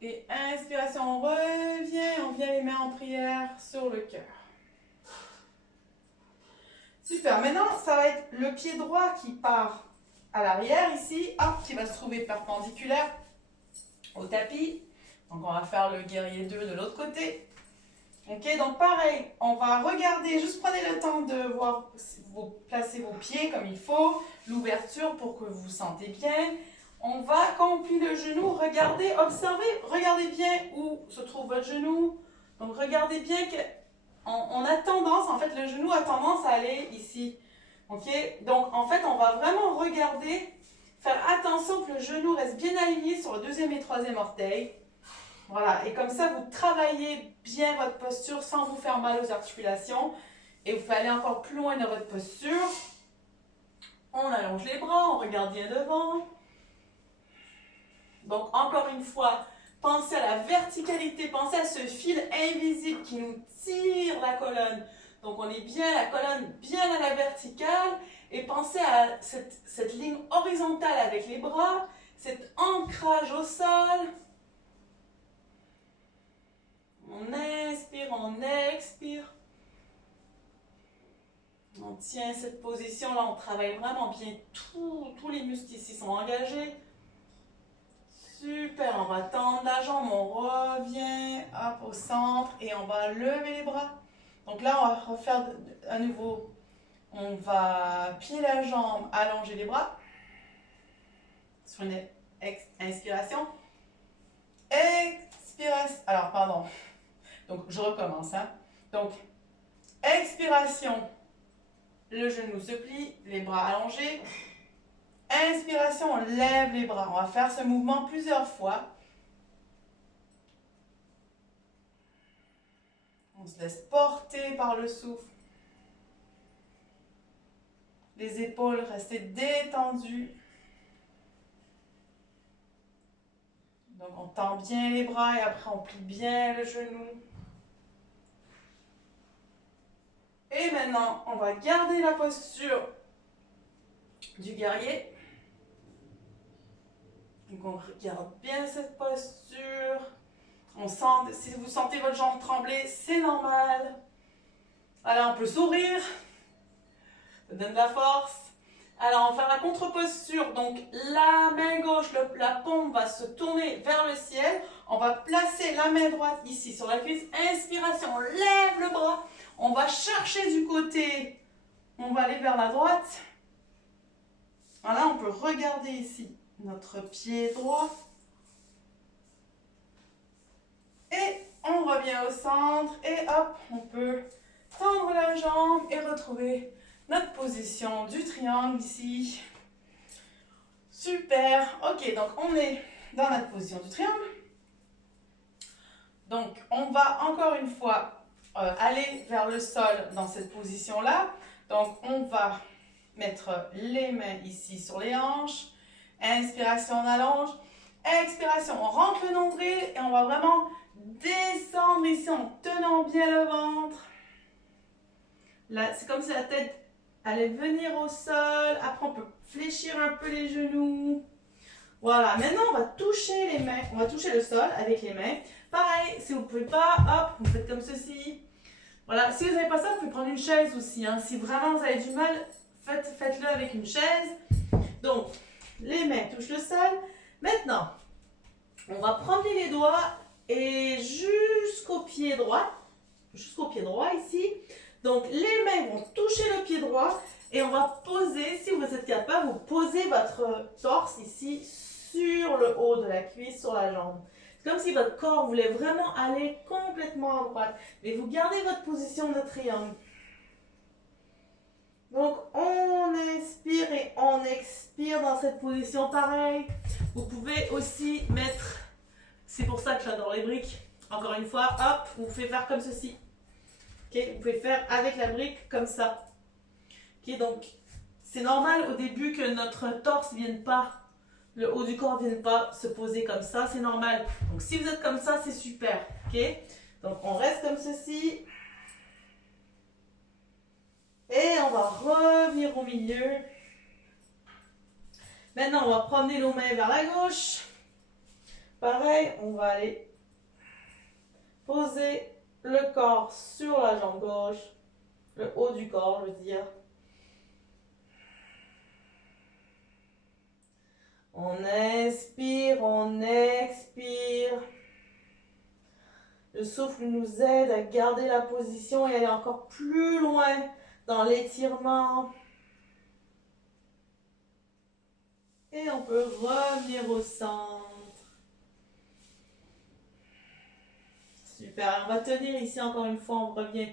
Et inspiration, on vient les mains en prière sur le cœur. Super, maintenant ça va être le pied droit qui part à l'arrière ici, qui va se trouver perpendiculaire au tapis. Donc on va faire le guerrier 2 de l'autre côté. Ok, donc pareil, on va regarder, juste prenez le temps de voir, vous placez vos pieds comme il faut, l'ouverture pour que vous vous sentez bien. On va, quand on plie le genou, regardez, observez, regardez bien où se trouve votre genou. Donc regardez bien qu'on a tendance, en fait le genou a tendance à aller ici. Ok, donc en fait on va vraiment regarder, faire attention que le genou reste bien aligné sur le deuxième et troisième orteil. Voilà, et comme ça, vous travaillez bien votre posture sans vous faire mal aux articulations. Et vous pouvez aller encore plus loin dans votre posture. On allonge les bras, on regarde bien devant. Donc, encore une fois, pensez à la verticalité, pensez à ce fil invisible qui nous tire la colonne. Donc, on est bien la colonne, bien à la verticale. Et pensez à cette ligne horizontale avec les bras, cet ancrage au sol. On inspire, on expire. On tient cette position-là, on travaille vraiment bien. Tous les muscles ici sont engagés. Super, on va tendre la jambe, on revient hop, au centre et on va lever les bras. Donc là, on va refaire à nouveau. On va plier la jambe, allonger les bras. Sur une inspiration. Expiration. Alors, pardon. Donc, je recommence. Hein. Donc, expiration. Le genou se plie, les bras allongés. Inspiration, on lève les bras. On va faire ce mouvement plusieurs fois. On se laisse porter par le souffle. Les épaules restent détendues. Donc on tend bien les bras et après on plie bien le genou. Et maintenant, on va garder la posture du guerrier. Donc on regarde bien cette posture. On sent, si vous sentez votre jambe trembler, c'est normal. Alors on peut sourire. Ça donne de la force. Alors on va faire la contre-posture. Donc la main gauche, la paume va se tourner vers le ciel. On va placer la main droite ici sur la cuisse. Inspiration, on lève le bras. On va chercher du côté. On va aller vers la droite. Voilà, on peut regarder ici notre pied droit. Et on revient au centre. Et hop, on peut tendre la jambe et retrouver notre position du triangle ici. Super. Ok, donc on est dans notre position du triangle. Donc on va encore une fois aller vers le sol dans cette position-là. Donc on va mettre les mains ici sur les hanches. Inspiration, on allonge. Expiration, on rentre le nombril et on va vraiment descendre ici en tenant bien le ventre. Là, c'est comme si la tête allait venir au sol. Après, on peut fléchir un peu les genoux. Voilà, maintenant on va toucher les mains. On va toucher le sol avec les mains. Pareil, si vous ne pouvez pas, hop, vous faites comme ceci. Voilà, si vous n'avez pas ça, vous pouvez prendre une chaise aussi. Hein. Si vraiment vous avez du mal, faites-le avec une chaise. Donc, les mains touchent le sol. Maintenant, on va promener les doigts et jusqu'au pied droit. Jusqu'au pied droit ici. Donc, les mains vont toucher le pied droit et on va poser, si vous êtes capable, vous posez votre torse ici sur le haut de la cuisse, sur la jambe. C'est comme si votre corps voulait vraiment aller complètement à droite. Mais vous gardez votre position de triangle. Donc, on inspire et on expire dans cette position pareil. Vous pouvez aussi mettre, c'est pour ça que j'adore les briques. Encore une fois, hop, vous pouvez faire comme ceci. Okay, vous pouvez faire avec la brique comme ça. Okay, donc, c'est normal au début que notre torse ne vienne pas, le haut du corps ne vienne pas se poser comme ça. C'est normal. Donc, si vous êtes comme ça, c'est super. Okay? Donc, on reste comme ceci. Et on va revenir au milieu. Maintenant, on va promener nos mains vers la gauche. Pareil, on va aller poser le corps sur la jambe gauche, le haut du corps, je veux dire. On inspire, on expire. Le souffle nous aide à garder la position et aller encore plus loin dans l'étirement. Et on peut revenir au centre. Super, on va tenir ici encore une fois, on revient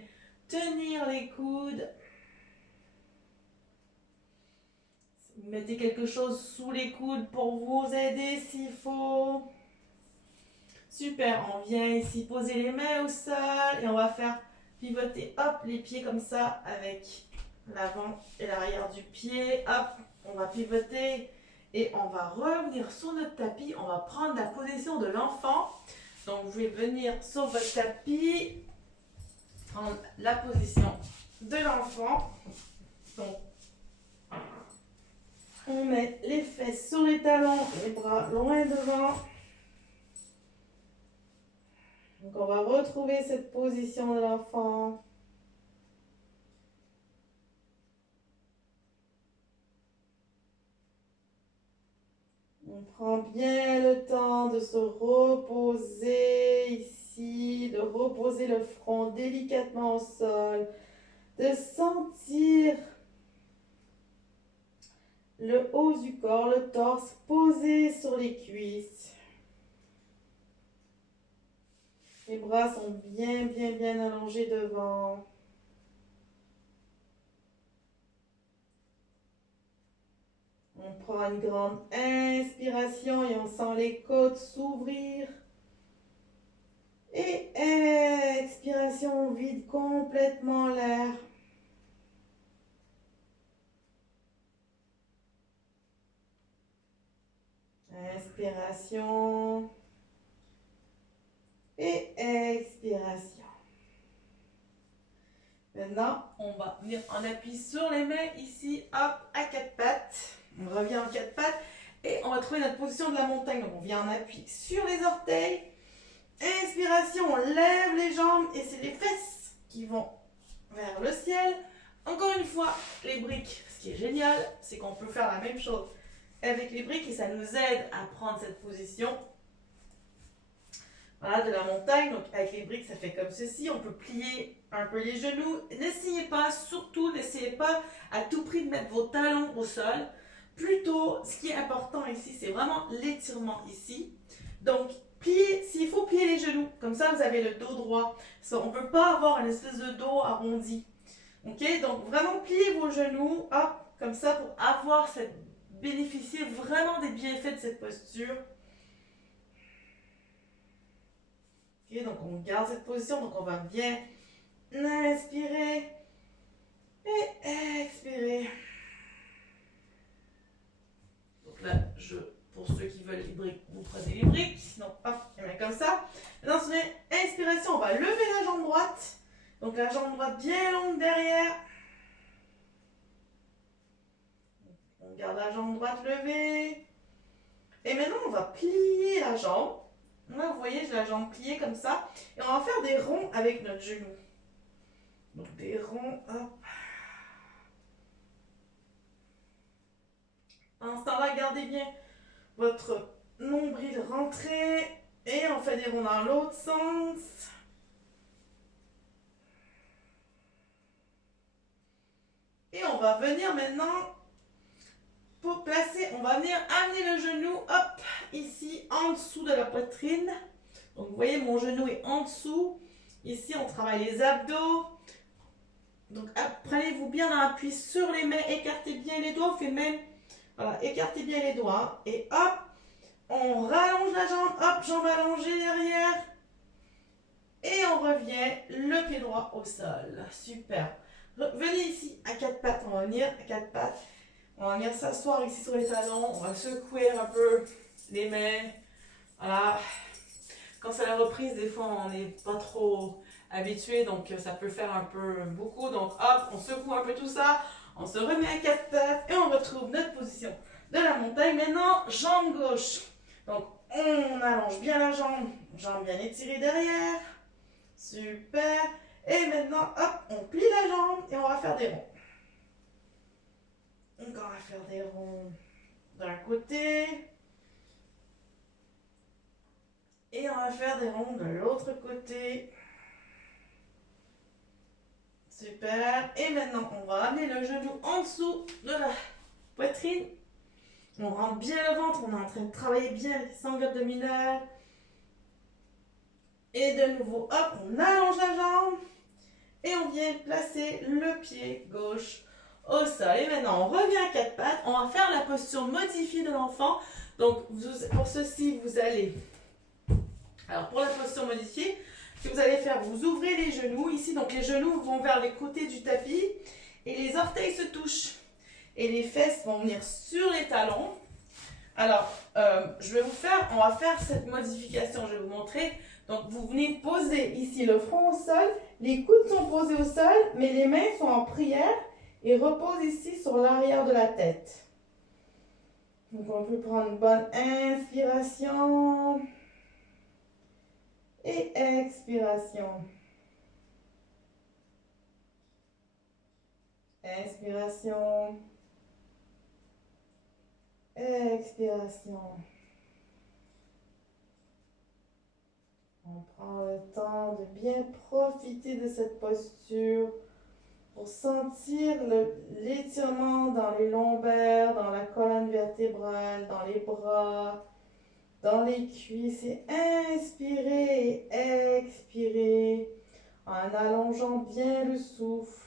tenir les coudes. Mettez quelque chose sous les coudes pour vous aider s'il faut. Super, on vient ici poser les mains au sol et on va faire pivoter, hop, les pieds comme ça avec l'avant et l'arrière du pied. Hop, on va pivoter et on va revenir sur notre tapis. On va prendre la position de l'enfant. Donc, vous pouvez venir sur votre tapis, prendre la position de l'enfant. Donc, on met les fesses sur les talons, les bras loin devant. Donc, on va retrouver cette position de l'enfant. On prend bien le temps de se reposer ici, de reposer le front délicatement au sol, de sentir le haut du corps, le torse posé sur les cuisses. Les bras sont bien allongés devant. On prend une grande inspiration et on sent les côtes s'ouvrir. Et expiration, on vide complètement l'air. Inspiration. Et expiration. Maintenant, on va venir en appui sur les mains ici, hop, à quatre pattes. On revient en quatre pattes et on va trouver notre position de la montagne. Donc on vient en appui sur les orteils. Inspiration, on lève les jambes et c'est les fesses qui vont vers le ciel. Encore une fois, les briques. Ce qui est génial, c'est qu'on peut faire la même chose avec les briques et ça nous aide à prendre cette position. Voilà, de la montagne. Donc avec les briques, ça fait comme ceci. On peut plier un peu les genoux. N'essayez pas, surtout, n'essayez pas à tout prix de mettre vos talons au sol. Plutôt, ce qui est important ici, c'est vraiment l'étirement ici. Donc, pliez, s'il faut plier les genoux, comme ça vous avez le dos droit. On ne peut pas avoir une espèce de dos arrondi. Ok, donc vraiment pliez vos genoux, hop, comme ça pour avoir bénéficier vraiment des bienfaits de cette posture. Ok, donc on garde cette position, donc on va bien inspirer et expirer. Donc là, pour ceux qui veulent les briques, vous prenez les briques, sinon hop, et bien comme ça. Maintenant, sur une inspiration, on va lever la jambe droite. Donc la jambe droite bien longue derrière. On garde la jambe droite levée. Et maintenant, on va plier la jambe. Là, vous voyez, j'ai la jambe pliée comme ça. Et on va faire des ronds avec notre genou. Donc des ronds, hop. En ce temps-là, gardez bien votre nombril rentré. Et on fait des ronds dans l'autre sens. Et on va venir maintenant pour placer, on va venir amener le genou, hop, ici en dessous de la poitrine. Donc vous voyez, mon genou est en dessous. Ici, on travaille les abdos. Donc prenez-vous bien dans l'appui sur les mains, écartez bien les doigts, faites même, voilà, écartez bien les doigts. Et hop, on rallonge la jambe, hop, jambe allongée derrière. Et on revient, le pied droit au sol. Super. Venez ici à quatre pattes, on va venir à quatre pattes. On va venir s'asseoir ici sur les talons, on va secouer un peu les mains. Voilà. Quand c'est la reprise, des fois on n'est pas trop habitué, donc ça peut faire un peu beaucoup. Donc hop, on secoue un peu tout ça, on se remet à quatre pattes et on retrouve notre position de la montagne. Maintenant, jambe gauche. Donc on allonge bien la jambe, jambe bien étirée derrière. Super. Et maintenant, hop, on plie la jambe et on va faire des ronds. Donc on va faire des ronds d'un côté. Et on va faire des ronds de l'autre côté. Super. Et maintenant, on va amener le genou en dessous de la poitrine. On rentre bien le ventre. On est en train de travailler bien les sangles abdominales. Et de nouveau, hop, on allonge la jambe. Et on vient placer le pied gauche au sol. Et maintenant, on revient à quatre pattes. On va faire la posture modifiée de l'enfant. Donc, pour ceci, vous allez... Alors, pour la posture modifiée, ce que vous allez faire, vous ouvrez les genoux ici. Donc, les genoux vont vers les côtés du tapis. Et les orteils se touchent. Et les fesses vont venir sur les talons. Alors, on va faire cette modification. Je vais vous montrer. Donc, vous venez poser ici le front au sol. Les coudes sont posés au sol, mais les mains sont en prière et reposent ici sur l'arrière de la tête. Donc, on peut prendre une bonne inspiration et expiration. Inspiration. Expiration. On prend le temps de bien profiter de cette posture pour sentir l'étirement dans les lombaires, dans la colonne vertébrale, dans les bras, dans les cuisses. Et inspirez et expirez en allongeant bien le souffle.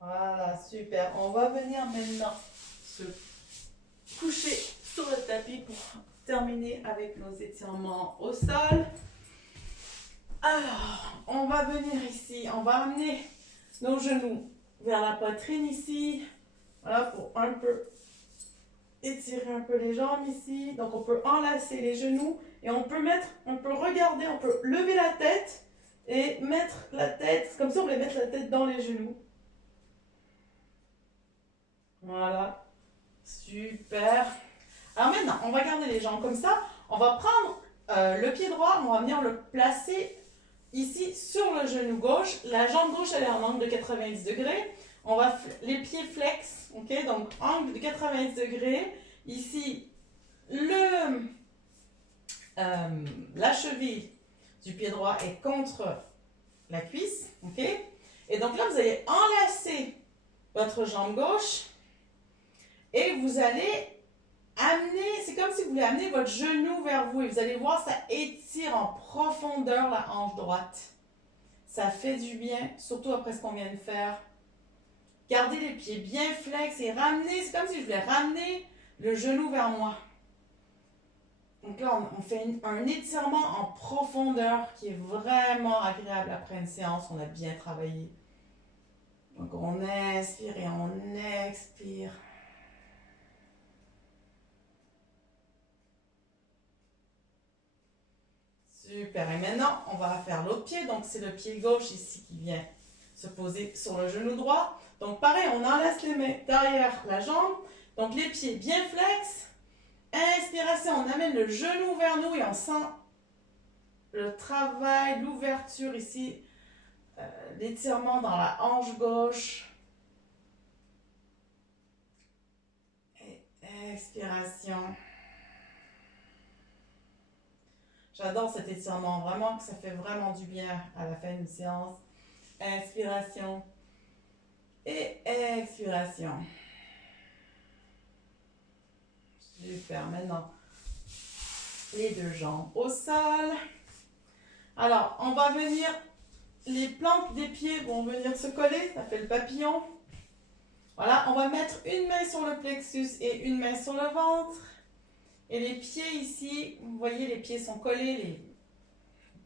Voilà, super. On va venir maintenant se coucher sur le tapis pour terminer avec nos étirements au sol. Alors, on va venir ici, on va amener nos genoux vers la poitrine ici. Voilà, pour un peu étirer un peu les jambes ici. Donc, on peut enlacer les genoux et on peut regarder, on peut lever la tête et mettre la tête, comme si on voulait mettre la tête dans les genoux. Voilà, super. Alors maintenant, on va garder les jambes comme ça. On va prendre le pied droit, on va venir le placer ici sur le genou gauche. La jambe gauche, elle est en angle de 90 degrés. On va les pieds flex, ok? Donc angle de 90 degrés. Ici, la cheville du pied droit est contre la cuisse, ok? Et donc là, vous allez enlacer votre jambe gauche et vous allez amener, c'est comme si vous voulez amener votre genou vers vous et vous allez voir, ça étire en profondeur la hanche droite. Ça fait du bien, surtout après ce qu'on vient de faire. Gardez les pieds bien flex et ramenez, c'est comme si je voulais ramener le genou vers moi. Donc là, on fait un étirement en profondeur qui est vraiment agréable après une séance. On a bien travaillé. Donc on inspire et on expire. Super. Et maintenant, on va faire l'autre pied. Donc c'est le pied gauche ici qui vient se poser sur le genou droit. Donc pareil, on enlace les mains derrière la jambe. Donc les pieds bien flex. Inspiration, on amène le genou vers nous et on sent le travail, l'ouverture ici, l'étirement dans la hanche gauche. Et expiration. J'adore cet étirement, vraiment que ça fait vraiment du bien à la fin d'une séance. Inspiration et expiration. Super, maintenant les deux jambes au sol. Alors, on va venir, les plantes des pieds vont venir se coller, ça fait le papillon. Voilà, on va mettre une main sur le plexus et une main sur le ventre. Et les pieds ici, vous voyez, les pieds sont collés, les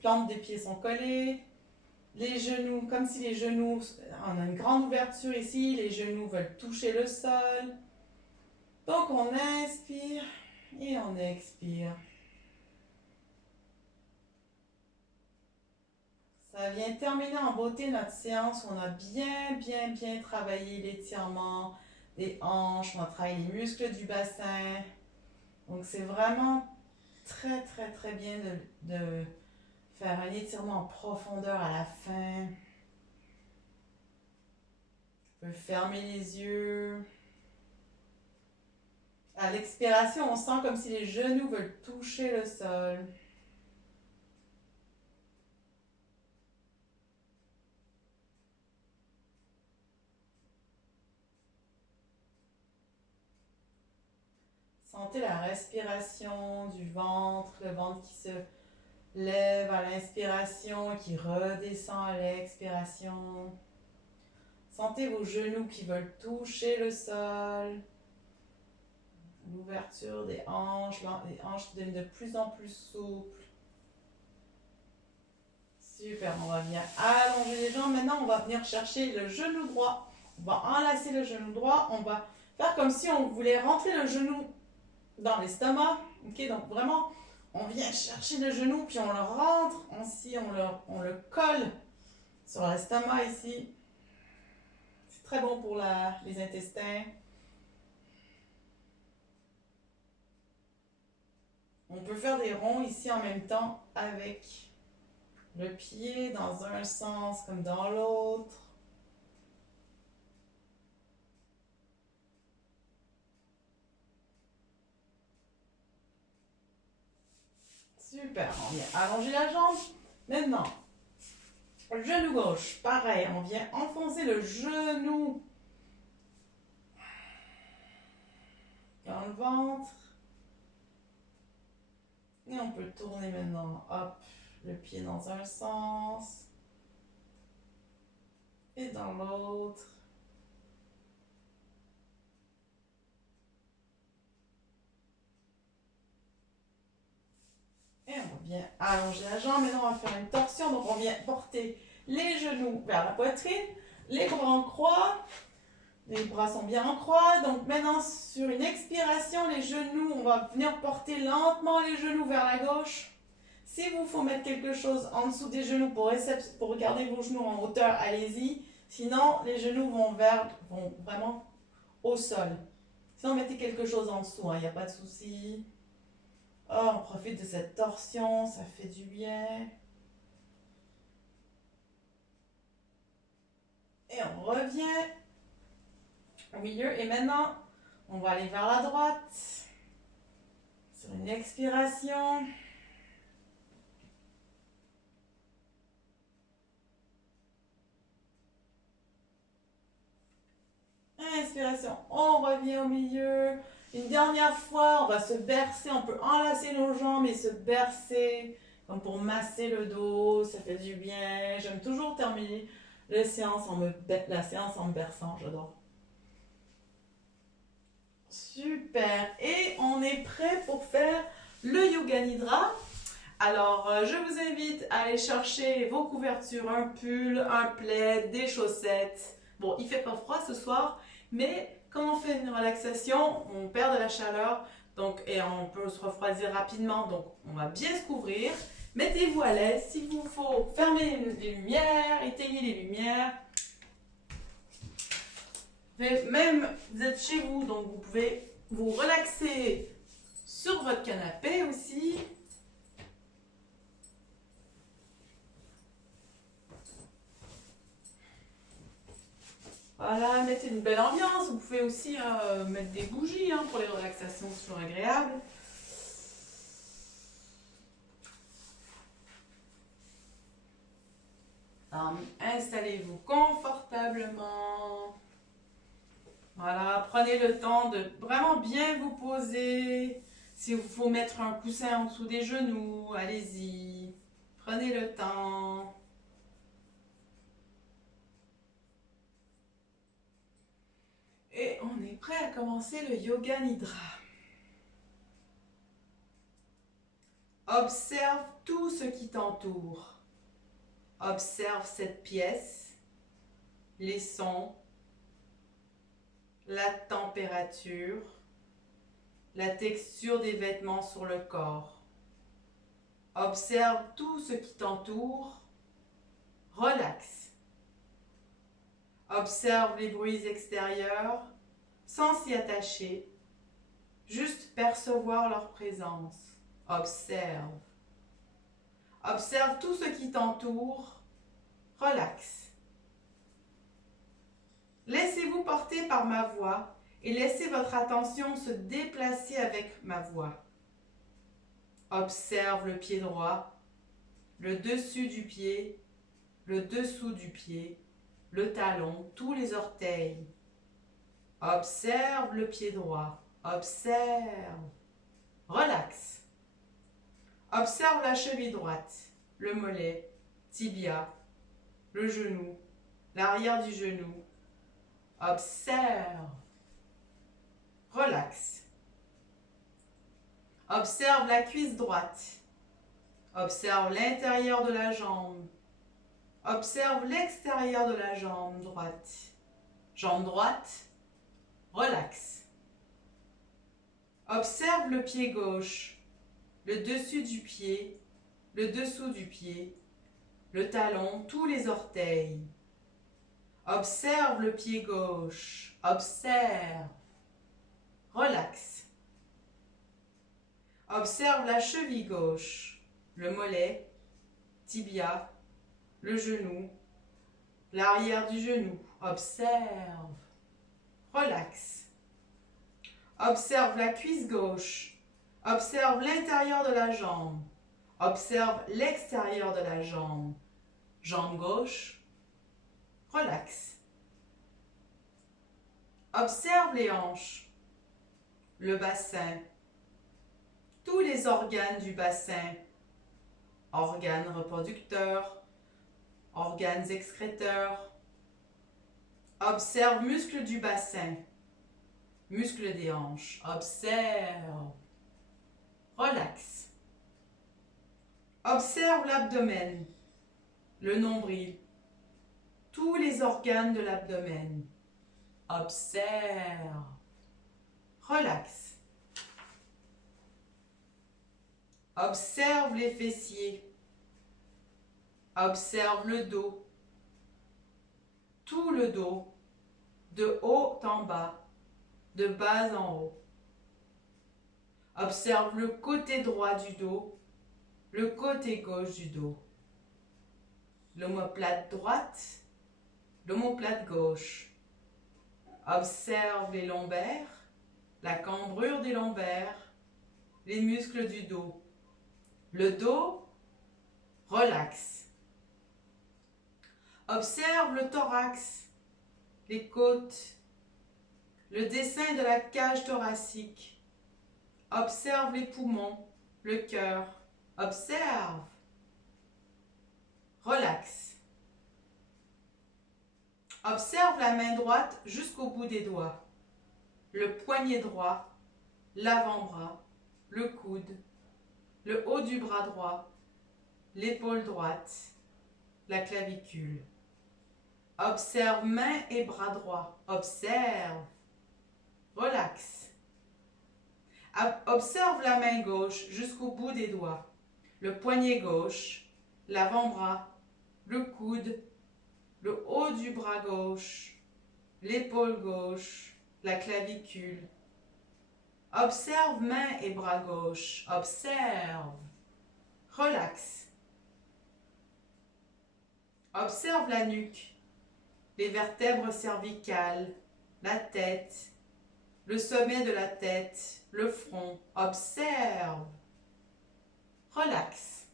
plantes des pieds sont collées. Les genoux, comme si les genoux, on a une grande ouverture ici, les genoux veulent toucher le sol. Donc on inspire et on expire. Ça vient terminer en beauté notre séance. On a bien travaillé l'étirement des hanches, on a travaillé les muscles du bassin. Donc c'est vraiment très bien de faire un étirement en profondeur à la fin. On peut fermer les yeux. À l'expiration, on sent comme si les genoux veulent toucher le sol. Sentez la respiration du ventre, le ventre qui se lève à l'inspiration et qui redescend à l'expiration. Sentez vos genoux qui veulent toucher le sol. L'ouverture des hanches, les hanches qui deviennent de plus en plus souples. Super, on va venir allonger les jambes. Maintenant, on va venir chercher le genou droit. On va enlacer le genou droit. On va faire comme si on voulait rentrer le genou dans l'estomac. Ok, donc vraiment, on vient chercher le genou, puis on le rentre ici, on le colle sur l'estomac ici. C'est très bon pour les intestins. On peut faire des ronds ici en même temps avec le pied dans un sens comme dans l'autre. Super, on vient allonger la jambe. Maintenant, le genou gauche, pareil, on vient enfoncer le genou dans le ventre. Et on peut tourner maintenant, hop, le pied dans un sens et dans l'autre. Et on vient allonger la jambe. Maintenant, on va faire une torsion. Donc, on vient porter les genoux vers la poitrine, les bras en croix. Les bras sont bien en croix. Donc, maintenant, sur une expiration, les genoux, on va venir porter lentement les genoux vers la gauche. Si vous faut mettre quelque chose en dessous des genoux pour garder vos genoux en hauteur, allez-y. Sinon, les genoux vont vraiment au sol. Sinon, mettez quelque chose en dessous, il n'y a pas de souci. Oh, on profite de cette torsion, ça fait du bien. Et on revient au milieu. Et maintenant, on va aller vers la droite. Sur une expiration. Inspiration, on revient au milieu. Une dernière fois, on va se bercer. On peut enlacer nos jambes et se bercer, comme pour masser le dos. Ça fait du bien. J'aime toujours terminer la séance en me berçant. J'adore. Super. Et on est prêt pour faire le Yoga Nidra. Alors, je vous invite à aller chercher vos couvertures, un pull, un plaid, des chaussettes. Bon, il fait pas froid ce soir, mais quand on fait une relaxation, on perd de la chaleur et on peut se refroidir rapidement. Donc, on va bien se couvrir. Mettez-vous à l'aise. S'il vous faut, fermez les lumières, éteignez les lumières. Même, vous êtes chez vous, donc vous pouvez vous relaxer sur votre canapé aussi. Voilà, mettez une belle ambiance. Vous pouvez aussi mettre des bougies pour les relaxations, c'est toujours agréable. Installez-vous confortablement. Voilà, prenez le temps de vraiment bien vous poser. S'il vous faut mettre un coussin en dessous des genoux, allez-y. Prenez le temps. Et on est prêt à commencer le Yoga Nidra. Observe tout ce qui t'entoure. Observe cette pièce, les sons, la température, la texture des vêtements sur le corps. Observe tout ce qui t'entoure. Relaxe. Observe les bruits extérieurs sans s'y attacher, juste percevoir leur présence. Observe. Observe tout ce qui t'entoure. Relaxe. Laissez-vous porter par ma voix et laissez votre attention se déplacer avec ma voix. Observe le pied droit, le dessus du pied, le dessous du pied, le talon, tous les orteils. Observe le pied droit. Observe. Relaxe. Observe la cheville droite, le mollet, tibia, le genou, l'arrière du genou. Observe. Relaxe. Observe la cuisse droite. Observe l'intérieur de la jambe. Observe l'extérieur de la jambe droite. Jambe droite. Relaxe. Observe le pied gauche, le dessus du pied, le dessous du pied, le talon, tous les orteils. Observe le pied gauche. Observe. Relaxe. Observe la cheville gauche, le mollet, tibia, le genou, l'arrière du genou. Observe. Relaxe. Observe la cuisse gauche. Observe l'intérieur de la jambe. Observe l'extérieur de la jambe. Jambe gauche. Relaxe. Observe les hanches, le bassin, tous les organes du bassin, organes reproducteurs, organes excréteurs. Observe muscles du bassin, muscles des hanches. Observe. Relaxe. Observe l'abdomen, le nombril, tous les organes de l'abdomen. Observe. Relaxe. Observe les fessiers. Observe le dos. Tout le dos, de haut en bas, de bas en haut. Observe le côté droit du dos, le côté gauche du dos. L'omoplate droite, l'omoplate gauche. Observe les lombaires, la cambrure des lombaires, les muscles du dos. Le dos, relaxe. Observe le thorax, les côtes, le dessin de la cage thoracique. Observe les poumons, le cœur. Observe. Relaxe. Observe la main droite jusqu'au bout des doigts, le poignet droit, l'avant-bras, le coude, le haut du bras droit, l'épaule droite, la clavicule. Observe main et bras droits. Observe. Relaxe. Observe la main gauche jusqu'au bout des doigts, le poignet gauche, l'avant-bras, le coude, le haut du bras gauche, l'épaule gauche, la clavicule. Observe main et bras gauche. Observe. Relaxe. Observe la nuque, les vertèbres cervicales, la tête, le sommet de la tête, le front. Observe. Relaxe.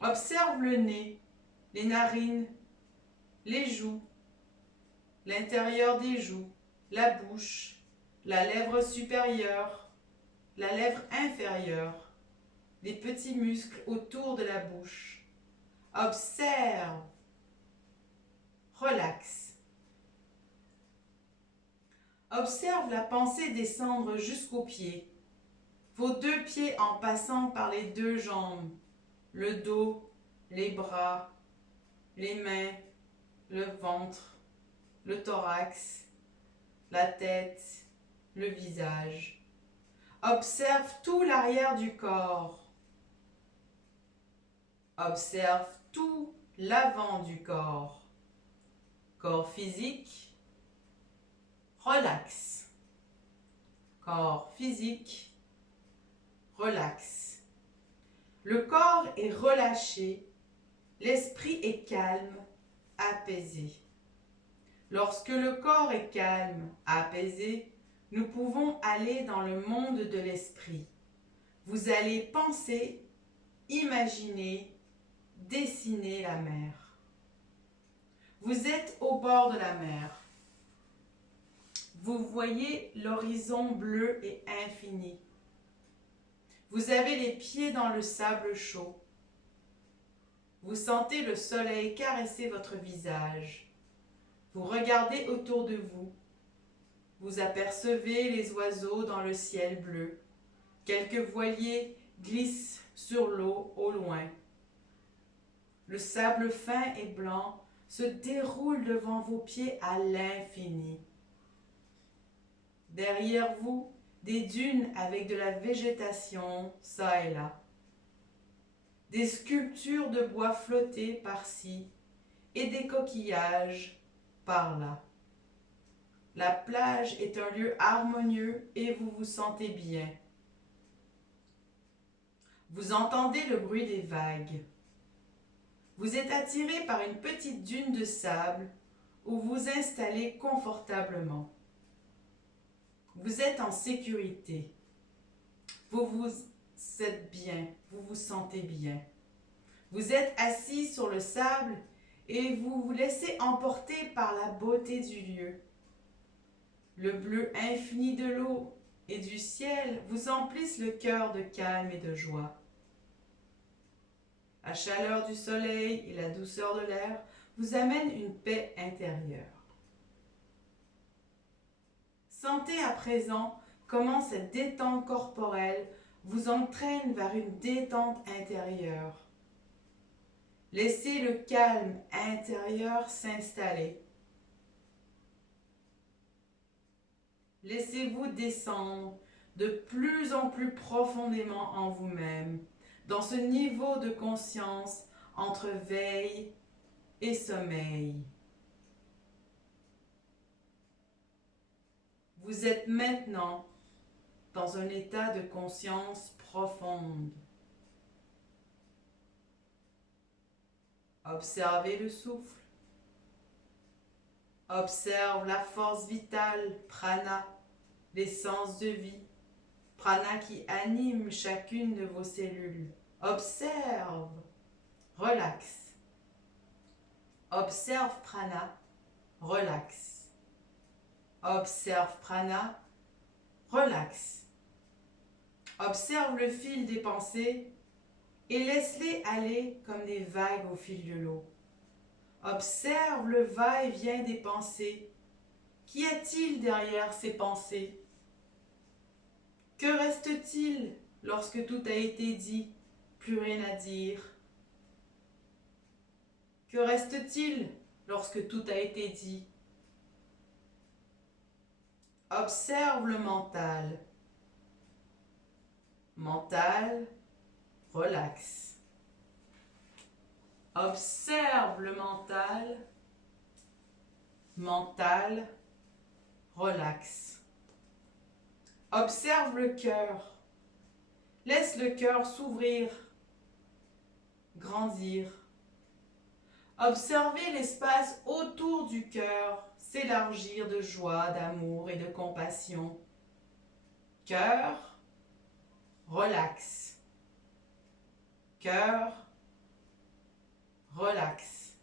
Observe le nez, les narines, les joues, l'intérieur des joues, la bouche, la lèvre supérieure, la lèvre inférieure, les petits muscles autour de la bouche. Observe. Relaxe. Observe la pensée descendre jusqu'aux pieds, vos deux pieds en passant par les deux jambes, le dos, les bras, les mains, le ventre, le thorax, la tête, le visage. Observe tout l'arrière du corps. Observe tout l'avant du corps. Corps physique, relaxe. Corps physique, relaxe. Le corps est relâché, l'esprit est calme, apaisé. Lorsque le corps est calme, apaisé, nous pouvons aller dans le monde de l'esprit. Vous allez penser, imaginer, dessiner la mer. Vous êtes au bord de la mer. Vous voyez l'horizon bleu et infini. Vous avez les pieds dans le sable chaud. Vous sentez le soleil caresser votre visage. Vous regardez autour de vous. Vous apercevez les oiseaux dans le ciel bleu. Quelques voiliers glissent sur l'eau au loin. Le sable fin et blanc se déroule devant vos pieds à l'infini. Derrière vous, des dunes avec de la végétation, ça et là. Des sculptures de bois flottés par-ci et des coquillages par-là. La plage est un lieu harmonieux et vous vous sentez bien. Vous entendez le bruit des vagues. Vous êtes attiré par une petite dune de sable où vous installez confortablement. Vous êtes en sécurité. Vous êtes bien, vous vous sentez bien. Vous êtes assis sur le sable et vous vous laissez emporter par la beauté du lieu. Le bleu infini de l'eau et du ciel vous emplissent le cœur de calme et de joie. La chaleur du soleil et la douceur de l'air vous amènent une paix intérieure. Sentez à présent comment cette détente corporelle vous entraîne vers une détente intérieure. Laissez le calme intérieur s'installer. Laissez-vous descendre de plus en plus profondément en vous-même, dans ce niveau de conscience entre veille et sommeil. Vous êtes maintenant dans un état de conscience profonde. Observez le souffle. Observe la force vitale, prana, l'essence de vie, prana qui anime chacune de vos cellules. Observe, relaxe. Observe prana, relaxe. Observe prana, relaxe. Observe le fil des pensées et laisse-les aller comme des vagues au fil de l'eau. Observe le va-et-vient des pensées. Qu'y a-t-il derrière ces pensées? Que reste-t-il lorsque tout a été dit, plus rien à dire? Que reste-t-il lorsque tout a été dit? Observe le mental. Mental, relaxe. Observe le mental. Mental, relaxe. Observe le cœur. Laisse le cœur s'ouvrir, grandir. Observez l'espace autour du cœur s'élargir de joie, d'amour et de compassion. Cœur, relaxe. Cœur, relaxe.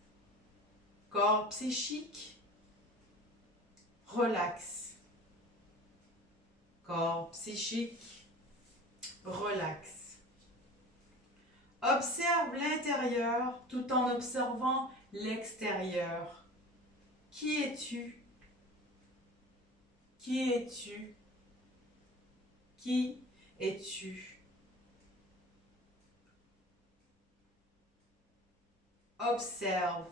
Corps psychique, relaxe. Corps psychique, relaxe. Observe l'intérieur tout en observant l'extérieur. Qui es-tu? Qui es-tu? Qui es-tu? Observe.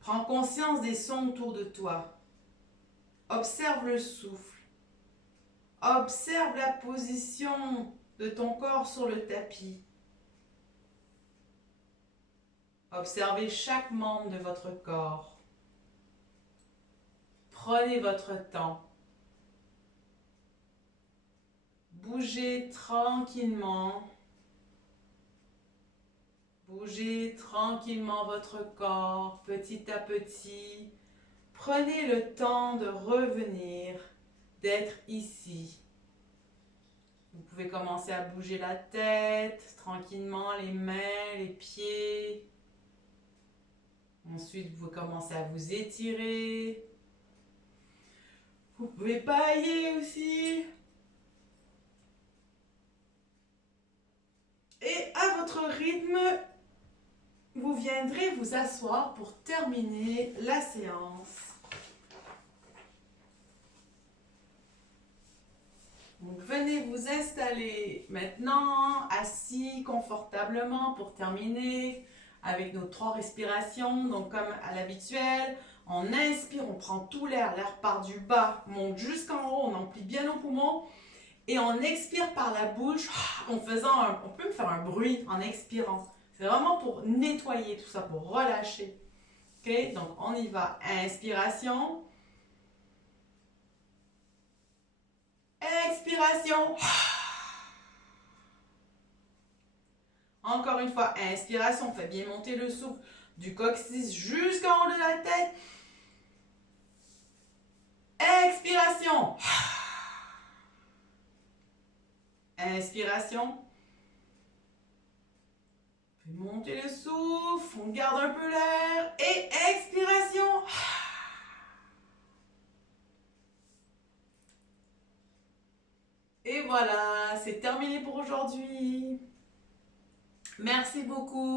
Prends conscience des sons autour de toi. Observe le souffle. Observe la position de ton corps sur le tapis. Observez chaque membre de votre corps. Prenez votre temps. Bougez tranquillement. Bougez tranquillement votre corps, petit à petit. Prenez le temps de revenir, d'être ici. Vous pouvez commencer à bouger la tête, tranquillement, les mains, les pieds. Ensuite, vous commencez à vous étirer. Vous pouvez bâiller aussi. Et à votre rythme, vous viendrez vous asseoir pour terminer la séance. Donc, venez vous installer maintenant, assis confortablement pour terminer avec nos 3 respirations. Donc, comme à l'habituel, on inspire, on prend tout l'air, l'air part du bas, monte jusqu'en haut, on emplit bien nos poumons. Et on expire par la bouche en faisant on peut faire un bruit en expirant. C'est vraiment pour nettoyer tout ça, pour relâcher. Ok, donc on y va. Inspiration. Expiration. Encore une fois, inspiration, fait bien monter le souffle du coccyx jusqu'en haut de la tête. Expiration. Inspiration. Fait monter le souffle, on garde un peu l'air. Et expiration. Et voilà, c'est terminé pour aujourd'hui. Merci beaucoup.